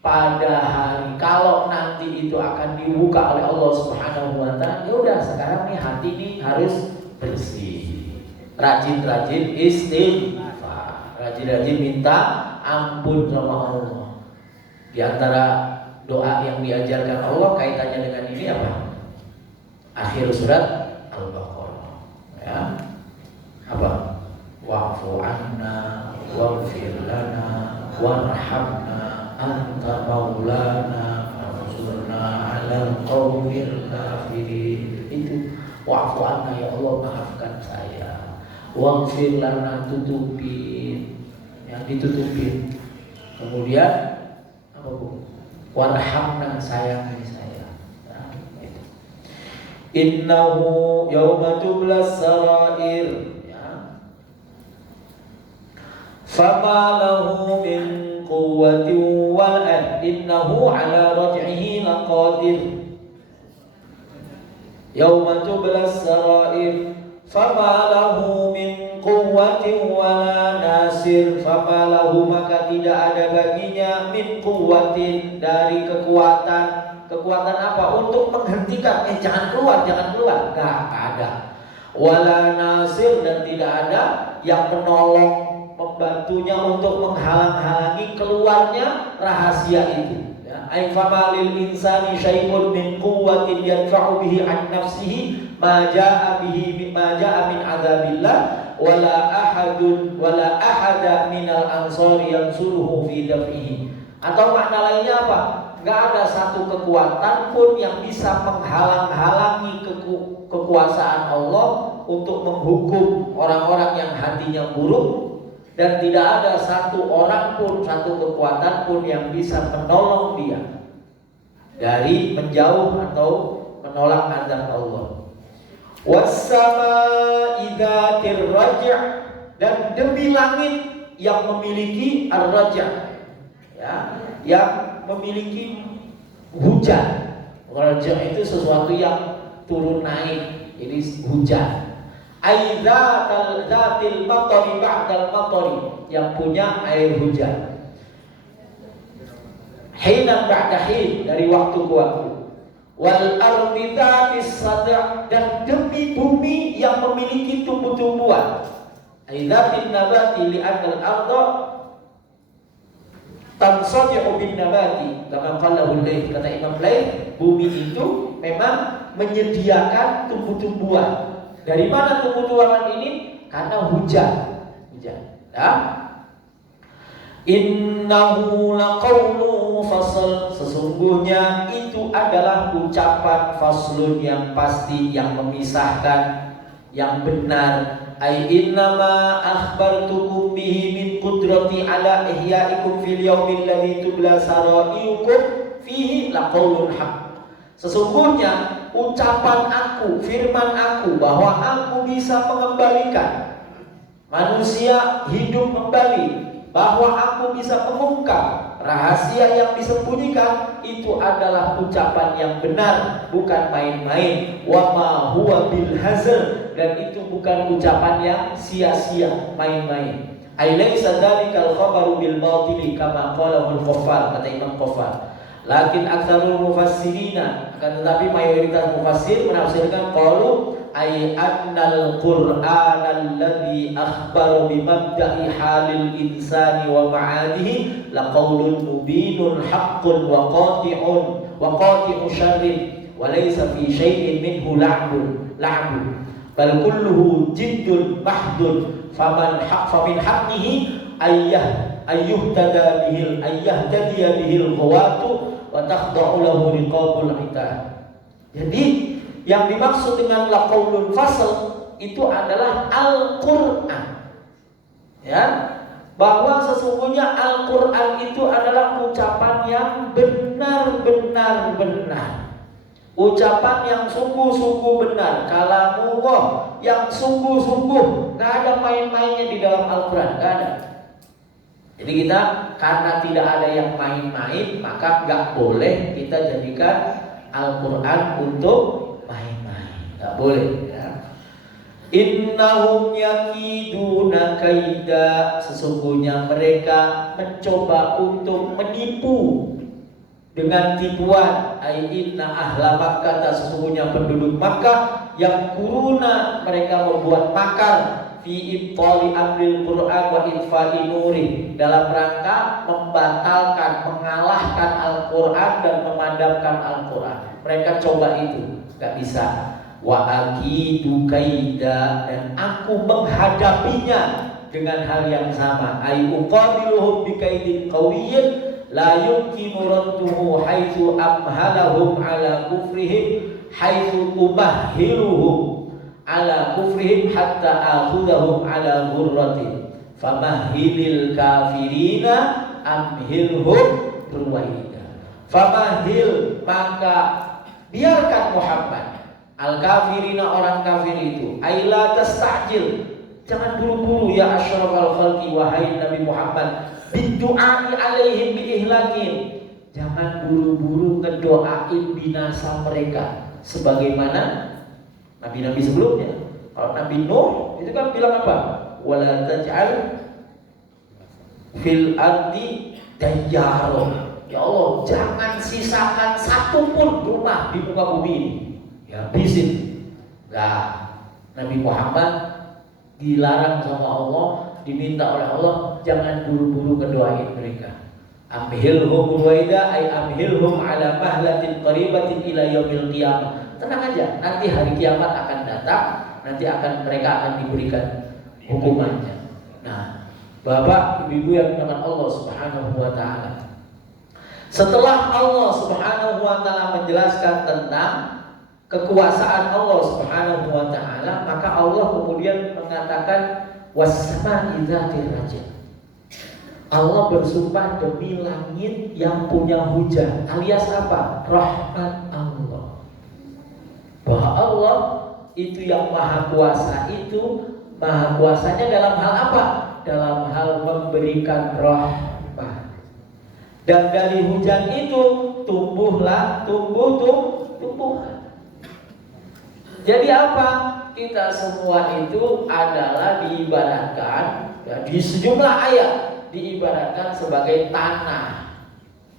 pada hari kalau nanti itu akan dibuka oleh Allah Subhanahu wa taala, ya udah sekarang nih hati ini harus bersih. Rajin-rajin istighfar, rajin-rajin minta ampun sama Allah. Di antara doa yang diajarkan Allah kaitannya dengan ini apa? Akhir surat Al-Baqarah. Ya. Apa? Wa'fu anna waghfir lana warhamna anta maulana fansurna 'alal qaumil kafirin. Itu wa'fu anna, ya Allah maafkan saya. Waghfir lana, tutupin, yang ditutupin. Kemudian apa, Bu? Warhamna, sayangi saya. Nah, itu. Innahu yauma tublas sarair. Fama lahu min quwwatin wal innahu ala raj'ihi laqadir. Yauma tublas sarair fama lahu min quwwatin wala nasir. Fama lahu, maka tidak ada baginya min quwwatin, dari kekuatan. Kekuatan apa? Untuk menghentikan, jangan keluar, enggak ada. Wala nasir, dan tidak ada yang menolong, membantunya untuk menghalang-halangi keluarnya rahasia itu. Ai fama lil insani syai'un min quwwatin yadfa'u bihi an nafsihi ma jaa'a min adzabillah wala ahada minal ansari yansuruhu fi daf'ihi. Atau makna lainnya apa? Enggak ada satu kekuatan pun yang bisa menghalang-halangi kekuasaan Allah untuk menghukum orang-orang yang hatinya buruk. Dan tidak ada satu orang pun, satu kekuatan pun yang bisa menolong dia dari menjauh atau menolak azab Allah. Was-samaa'i dzatir raj', dan demi langit yang memiliki ar-raj', ya, yang memiliki hujan. Raj' itu sesuatu yang turun naik, jadi hujan. Aidzatil matari ba'dal matari, yang punya air hujan. Hinan ba'da hin, dari waktu ke waktu. Wal ardi dzatis sada', dan demi bumi yang memiliki tumbuh-tumbuhan. Aidzatin nabati li'annal arda tansadi'u bin nabati kama qalahu Laits. Kata Imam Laits, bumi itu memang menyediakan tumbuh-tumbuhan. Dari mana tumbuh-tumbuhan ini? Karena hujan. Ya. Innahu laqawlu fasl, sesungguhnya itu adalah ucapan faslun yang pasti, yang memisahkan, yang benar. Ai innama akhbartukum bihi min qudrati ala ihya'ikum fil yaumil ladzi tubla saraiukum fihi laqawlun haq. Sesungguhnya ucapan aku, firman aku, bahwa aku bisa mengembalikan manusia hidup kembali, bahwa aku bisa mengungkap rahasia yang disembunyikan, itu adalah ucapan yang benar, bukan main-main. Wa ma huwa bil hazl, dan itu bukan ucapan yang sia-sia, main-main. Alaysa dzalikal khabaru bil batili kama qala al-Qaffar, kata Imam Qaffar. Lakin aktsarul mufassirina, akan tetapi mayoritas mufassir menafsirkan qalu ay annal qur'ana alladhi akhbara bimabda'i halil insani wa ma'adihi laqaulun mubinun haqqun wa qati'u syarrin wa laysa fi syai'in minhu la'bun bal kulluhu jiddun mahdun famin haqqihi ayyuhtadiya bihil ghawatu wa takhda'u lahu riqabul itab. Jadi yang dimaksud dengan laqaulun fasl itu adalah Al-Qur'an. Ya, bahwa sesungguhnya Al-Qur'an itu adalah ucapan yang benar-benar benar. Ucapan yang sungguh-sungguh benar, kalamullah yang sungguh-sungguh, enggak ada main-mainnya di dalam Al-Qur'an, enggak ada. Jadi kita karena tidak ada yang main-main, maka enggak boleh kita jadikan Al-Qur'an untuk main-main, nggak boleh ya. Innahum yakiduna kaida, sesungguhnya mereka mencoba untuk menipu dengan tipuan. Ai inna ahla Makkah, sesungguhnya penduduk Makkah yang kuruna, mereka membuat makar fi ibtali amril Qur'an wa itfa'i nuri, dalam rangka membatalkan, mengalahkan Al-Qur'an dan memadamkan Al-Qur'an. Mereka coba itu, gak bisa. Wa akidu kaida, dan aku menghadapinya dengan hal yang sama. Ai uqabiluhum bi kaidin qawiyyin la yumkinu radduhu haitsu amhalahum ala kufrihim haitsu ubahhiluhum ala kufrihim hatta akhudahum ala ghurratin famahhilil kafirina amhilhum ruwaida. Famahhil, maka biarkan Muhammad, al-kafirina, orang kafir itu, aila tastajil, jangan buru-buru ya asyrafal khalqi, wahai Nabi Muhammad, bidu'ai alaihim biihlakin, jangan buru-buru ngedoain binasa mereka sebagaimana nabi-nabi sebelumnya. Kalau Nabi Nuh itu kan bilang apa? Wala taj'al fil ardi dayyara, ya Allah, jangan sisakan satu pun rumah di muka bumi ini, ya habisin. Nah, Nabi Muhammad dilarang sama Allah, diminta oleh Allah, jangan buru-buru ngedoain mereka. Amhilhum ruwaida, ay amhilhum ala mahlatin qaribatin ila yaumil qiyamah. Tenang aja, nanti hari kiamat akan datang, nanti mereka akan diberikan hukumannya. Nah, Bapak, Ibu yang dimuliakan Allah Subhanahu wa taala, setelah Allah Subhanahu wa taala menjelaskan tentang kekuasaan Allah Subhanahu wa taala, maka Allah kemudian mengatakan was-sama'i dzatir raj'a. Allah bersumpah demi langit yang punya hujan, alias apa? Rahmat Allah. Bahwa Allah itu yang maha kuasa, itu maha kuasanya dalam hal apa? Dalam hal memberikan rahmat. Dan dari hujan itu tumbuhlah tumbuhan. Jadi apa? Kita semua itu adalah diibaratkan, ya, di sejumlah ayat diibaratkan sebagai tanah.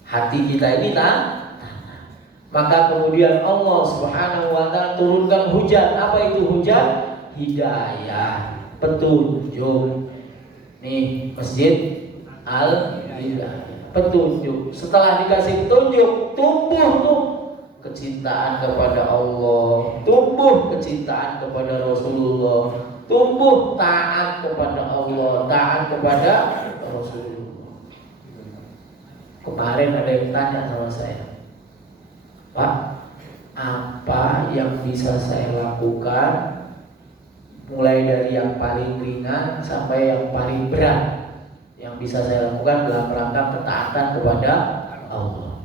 Hati kita ini tanah. Maka kemudian Allah Subhanahu wa taala turunkan hujan. Apa itu hujan? Hidayah, petunjuk. Nih, Masjid Al-Hidayah, petunjuk. Setelah dikasih petunjuk, tumbuh tuh kecintaan kepada Allah, tumbuh kecintaan kepada Rasulullah, tumbuh taat kepada Allah, taat kepada Rasulullah. Kemarin ada yang tanya sama saya, Pak, apa yang bisa saya lakukan mulai dari yang paling ringan sampai yang paling berat yang bisa saya lakukan dalam rangka ketaatan kepada Allah?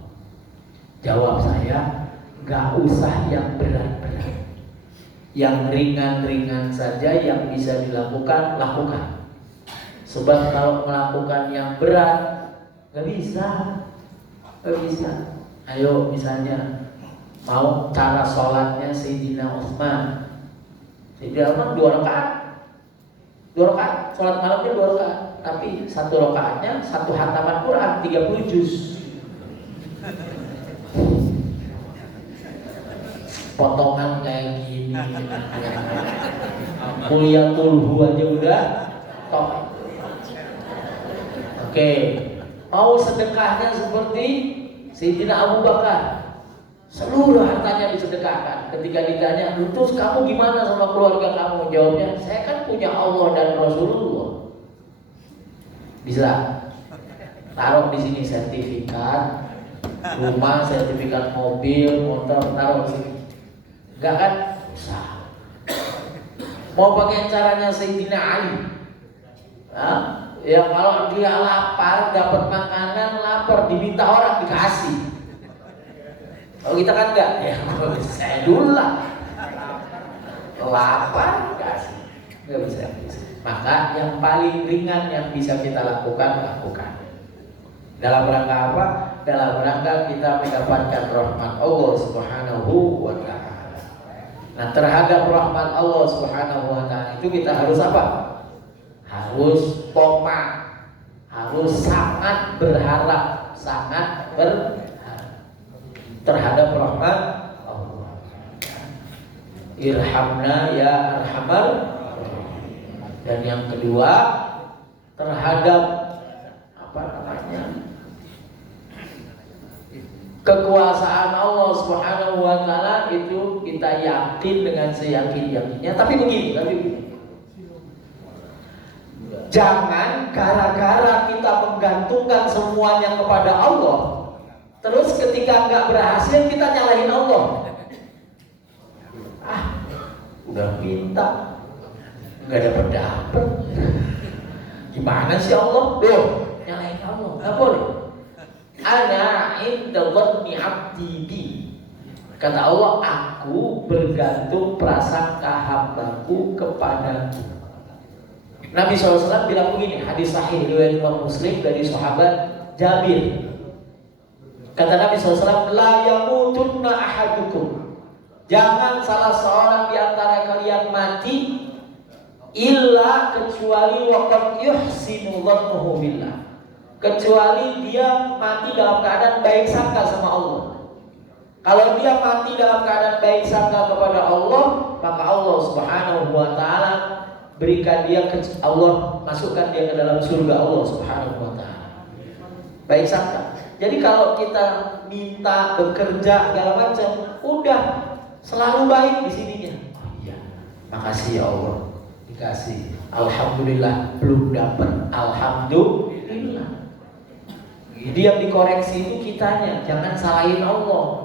Jawab saya, gak usah yang berat-berat, yang ringan-ringan saja yang bisa dilakukan, lakukan. Sebab kalau melakukan yang berat gak bisa. Ayo misalnya mau cara sholatnya Sayyidina Utsman. Sayyidina Utsman 2 rakaat. 2 rakaat, sholat malamnya 2 rakaat. Tapi 1 rakaatnya 1 hataman Quran 30 juz. Potongan kayak gini. Mulia tulhu aja udah top. Oke. Mau sedekahnya seperti Sayyidina Abu Bakar, seluruh hartanya disedekahkan. Ketika ditanya, terus kamu gimana sama keluarga kamu? Jawabnya, saya kan punya Allah dan Rasulullah. Bisa taruh di sini sertifikat rumah, sertifikat mobil, motor, taruh di sini. Enggak kan? Bisa. Mau pakai caranya Sayyidina Ali? Ya kalau dia lapar, dapat makanan, lapar, diminta orang, dikasih. Kalau kita kan enggak, ya saya dulu lah. Lapar, dikasih. Enggak bisa. Maka yang paling ringan yang bisa kita lakukan. Dalam rangka apa? Dalam rangka kita mendapatkan rahmat Allah Subhanahu wa ta'ala. Nah, terhadap rahmat Allah Subhanahu wa ta'ala itu kita harus apa? Harus tomak, harus sangat berharap, terhadap rahmat Allah. Irhamna ya arhamar. Dan yang kedua, terhadap kekuasaan Allah Subhanahu wa ta'ala itu kita yakin dengan seyakin-yakinnya. Tapi begini. Jangan gara-gara kita menggantungkan semuanya kepada Allah, terus ketika nggak berhasil kita nyalahin Allah. Udah minta nggak dapet. Gimana sih Allah? Nyalahin Allah, nggak boleh. Ana inda dhanni 'abdi bi. Kata Allah, aku bergantung prasangka hambaku kepadaku. Nabi SAW bilang begini, hadis sahih riwayat Imam Muslim dari sahabat Jabir. Kata Nabi SAW, la yamutunna ahadukum. Jangan salah seorang di antara kalian mati illa kecuali waqad yuhsinu dhannuhu billah. Kecuali dia mati dalam keadaan baik sangka sama Allah. Kalau dia mati dalam keadaan baik sangka kepada Allah, maka Allah Subhanahu wa ta'ala berikan dia, Allah masukkan dia ke dalam surga Allah Subhanahu wa ta'ala. Baik sangka. Jadi kalau kita minta bekerja segala macam, udah selalu baik di sininya. Oh iya, makasih ya Allah, dikasih. Alhamdulillah belum dapat. Alhamdulillah. Jadi yang dikoreksi itu kitanya, jangan salahin Allah.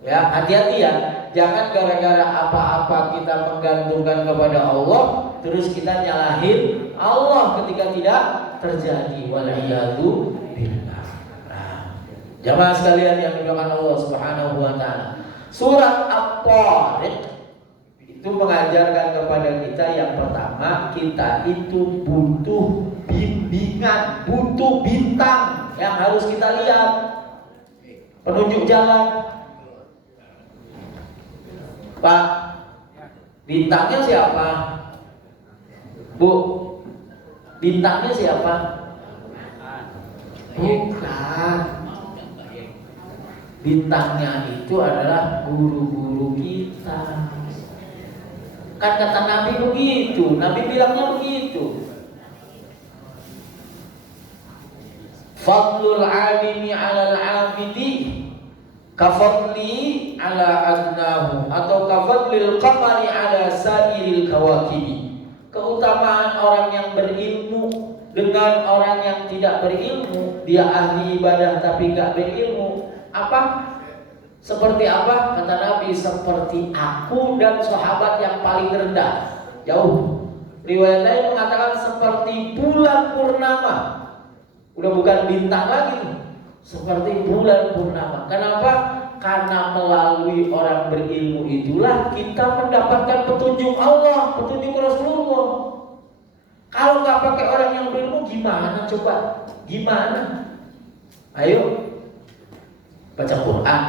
Ya, hati-hati ya. Jangan gara-gara apa-apa kita menggantungkan kepada Allah, terus kita nyalahin Allah ketika tidak terjadi. Waliyadu billah. Jamaah sekalian yang dimuliakan Allah Subhanahu wa ta'ala. Surat At-Tariq itu mengajarkan kepada kita yang pertama, kita itu butuh bimbingan, butuh bintang yang harus kita lihat, penunjuk jalan. Pak, bintangnya siapa? Bu, bintangnya siapa? Bukan. Bintangnya itu adalah guru-guru kita. Kan kata Nabi begitu, Nabi bilangnya begitu. Fadlul alimi 'alal 'abidi kafadli ala adnahu, atau kafadlil qamari ala sairil kawakibi. Keutamaan orang yang berilmu dengan orang yang tidak berilmu, dia ahli ibadah tapi nggak berilmu, apa? Seperti apa? Kata Nabi, seperti aku dan sahabat yang paling rendah, jauh. Riwayat lain mengatakan seperti bulan purnama. Udah bukan bintang lagi tuh, seperti bulan purnama. Kenapa? Karena melalui orang berilmu itulah kita mendapatkan petunjuk Allah, petunjuk Rasulullah. Kalau nggak pakai orang yang berilmu gimana coba? Gimana? Ayo baca Quran,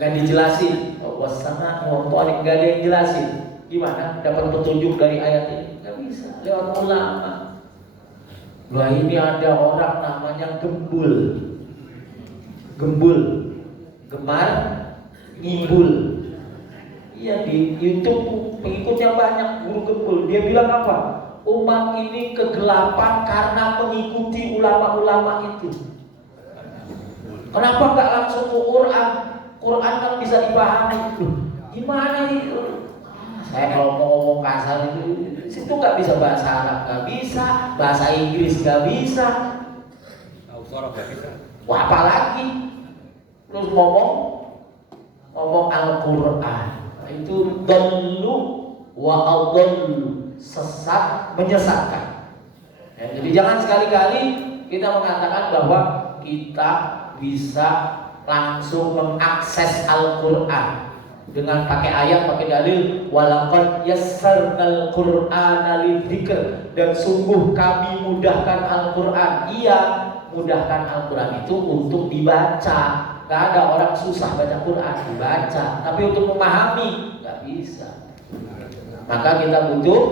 nggak dijelasin. Wasana wal-tariq, nggak ada yang jelasin. Gimana dapat petunjuk dari ayat ini? Nggak bisa. Lewat ulama. Wah, ini ada orang namanya Gembul, gemar ngibul. Iya, di YouTube pengikutnya banyak, guru Gembul. Dia bilang apa? Umat ini kegelapan karena mengikuti ulama-ulama itu. Kenapa nggak langsung ke Quran? Quran kan bisa dipahami. Gimana itu? Saya kalau mau ngomong kasar itu, situ nggak bisa bahasa Arab, nggak bisa, bahasa Inggris nggak bisa. Wah, apalagi terus ngomong Al-Quran itu dhallu wa adallu, sesat, menyesatkan. Ya, jadi jangan sekali-kali kita mengatakan bahwa kita bisa langsung mengakses Al-Quran dengan pakai ayat, pakai dalil. Walaqad yassarnal Qur'ana lidzikr, dan sungguh kami mudahkan Al-Quran. Iya, mudahkan Al-Quran itu untuk dibaca. Gak ada orang susah baca Quran, dibaca. Tapi untuk memahami gak bisa. Maka kita butuh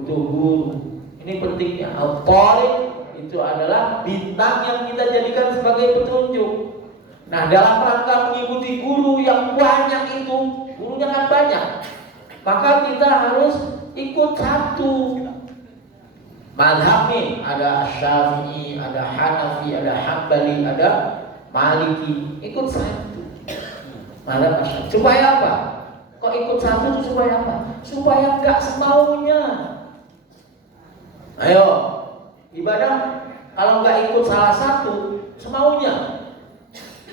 guru. Ini pentingnya. Al-Tariq itu adalah bintang yang kita jadikan sebagai petunjuk. Nah, dalam rangka mengikuti guru yang banyak itu, gurunya kan banyak, maka kita harus ikut satu madhab nih. Ada Syafi'i, ada Hanafi, ada Hambali, ada Maliki. Ikut satu madhab Syafi'i. Supaya apa? Kok ikut satu itu supaya apa? Supaya nggak semaunya. Ayo, ibadah kalau nggak ikut salah satu, semaunya.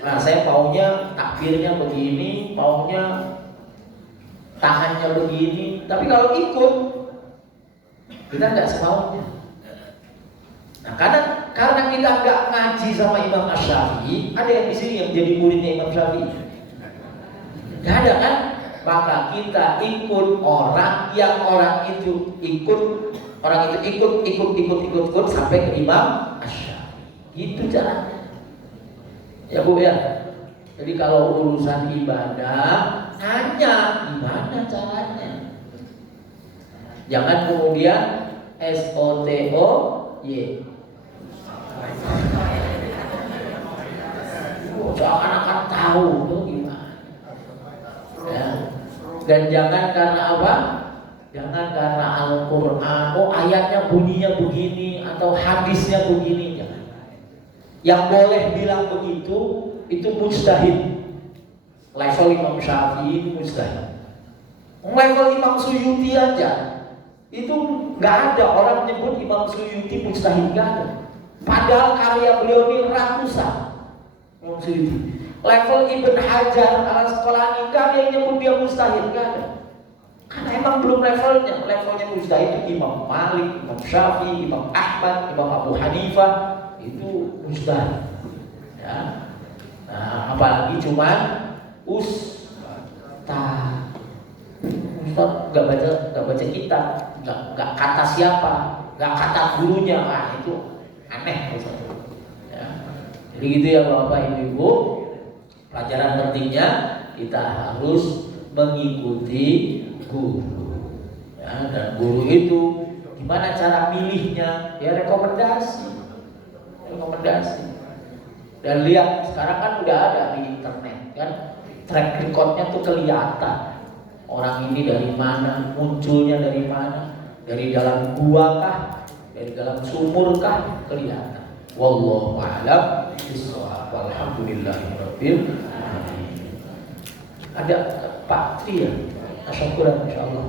Nah, saya maunya takbirnya begini, maunya tangannya begini. Tapi kalau ikut, kita nggak semaunya. Nah, karena kita nggak ngaji sama Imam Asy-Syafi'i, ada yang di sini yang jadi muridnya Imam Syafi'i? Nggak ada kan? Maka kita ikut orang yang orang itu ikut sampai ke Imam Asy-Syafi'i. Itu caranya. Ya Bu ya. Jadi kalau urusan ibadah, tanya gimana caranya. Jangan kemudian SOTOY. Seakan-akan tahu tuh gimana. Ya. Dan jangan karena apa? Jangan karena Al-Quran, ayatnya bunyinya begini atau hadisnya begini. Jangan. Yang boleh bilang begitu itu mujtahid. Level Imam Syafi'i mujtahid. Level Imam Suyuti aja itu nggak ada orang menyebut Imam Suyuti mujtahid, nggak ada. Padahal karya beliau ini ratusan. Imam Suyuti. Level Ibn Hajar Al-Asqalani nggak ada yang nyebut dia mujtahid, nggak ada. Karena emang belum levelnya. Levelnya mujtahid itu Imam Malik, Imam Syafi'i, Imam Ahmad, Imam Abu Hanifah. Itu ustaz, ya. Nah, apalagi cuman ustaz nggak baca kitab, nggak kata siapa, nggak kata gurunya. Itu aneh ustaz. Ya. Jadi gitu ya Bapak Ibu. Pelajaran pentingnya kita harus mengikuti guru. Ya, dan guru itu gimana cara milihnya? Ya rekomendasi. Dan lihat sekarang kan udah ada di internet kan, track recordnya tuh kelihatan orang ini dari mana, munculnya dari mana, dari dalam gua kah, dari dalam sumur kah, kelihatan. Wallahu a'lam bishawab. Walhamdulillahirabbil alamin. Ada Pak Tri ya, asyukuran insyaallah.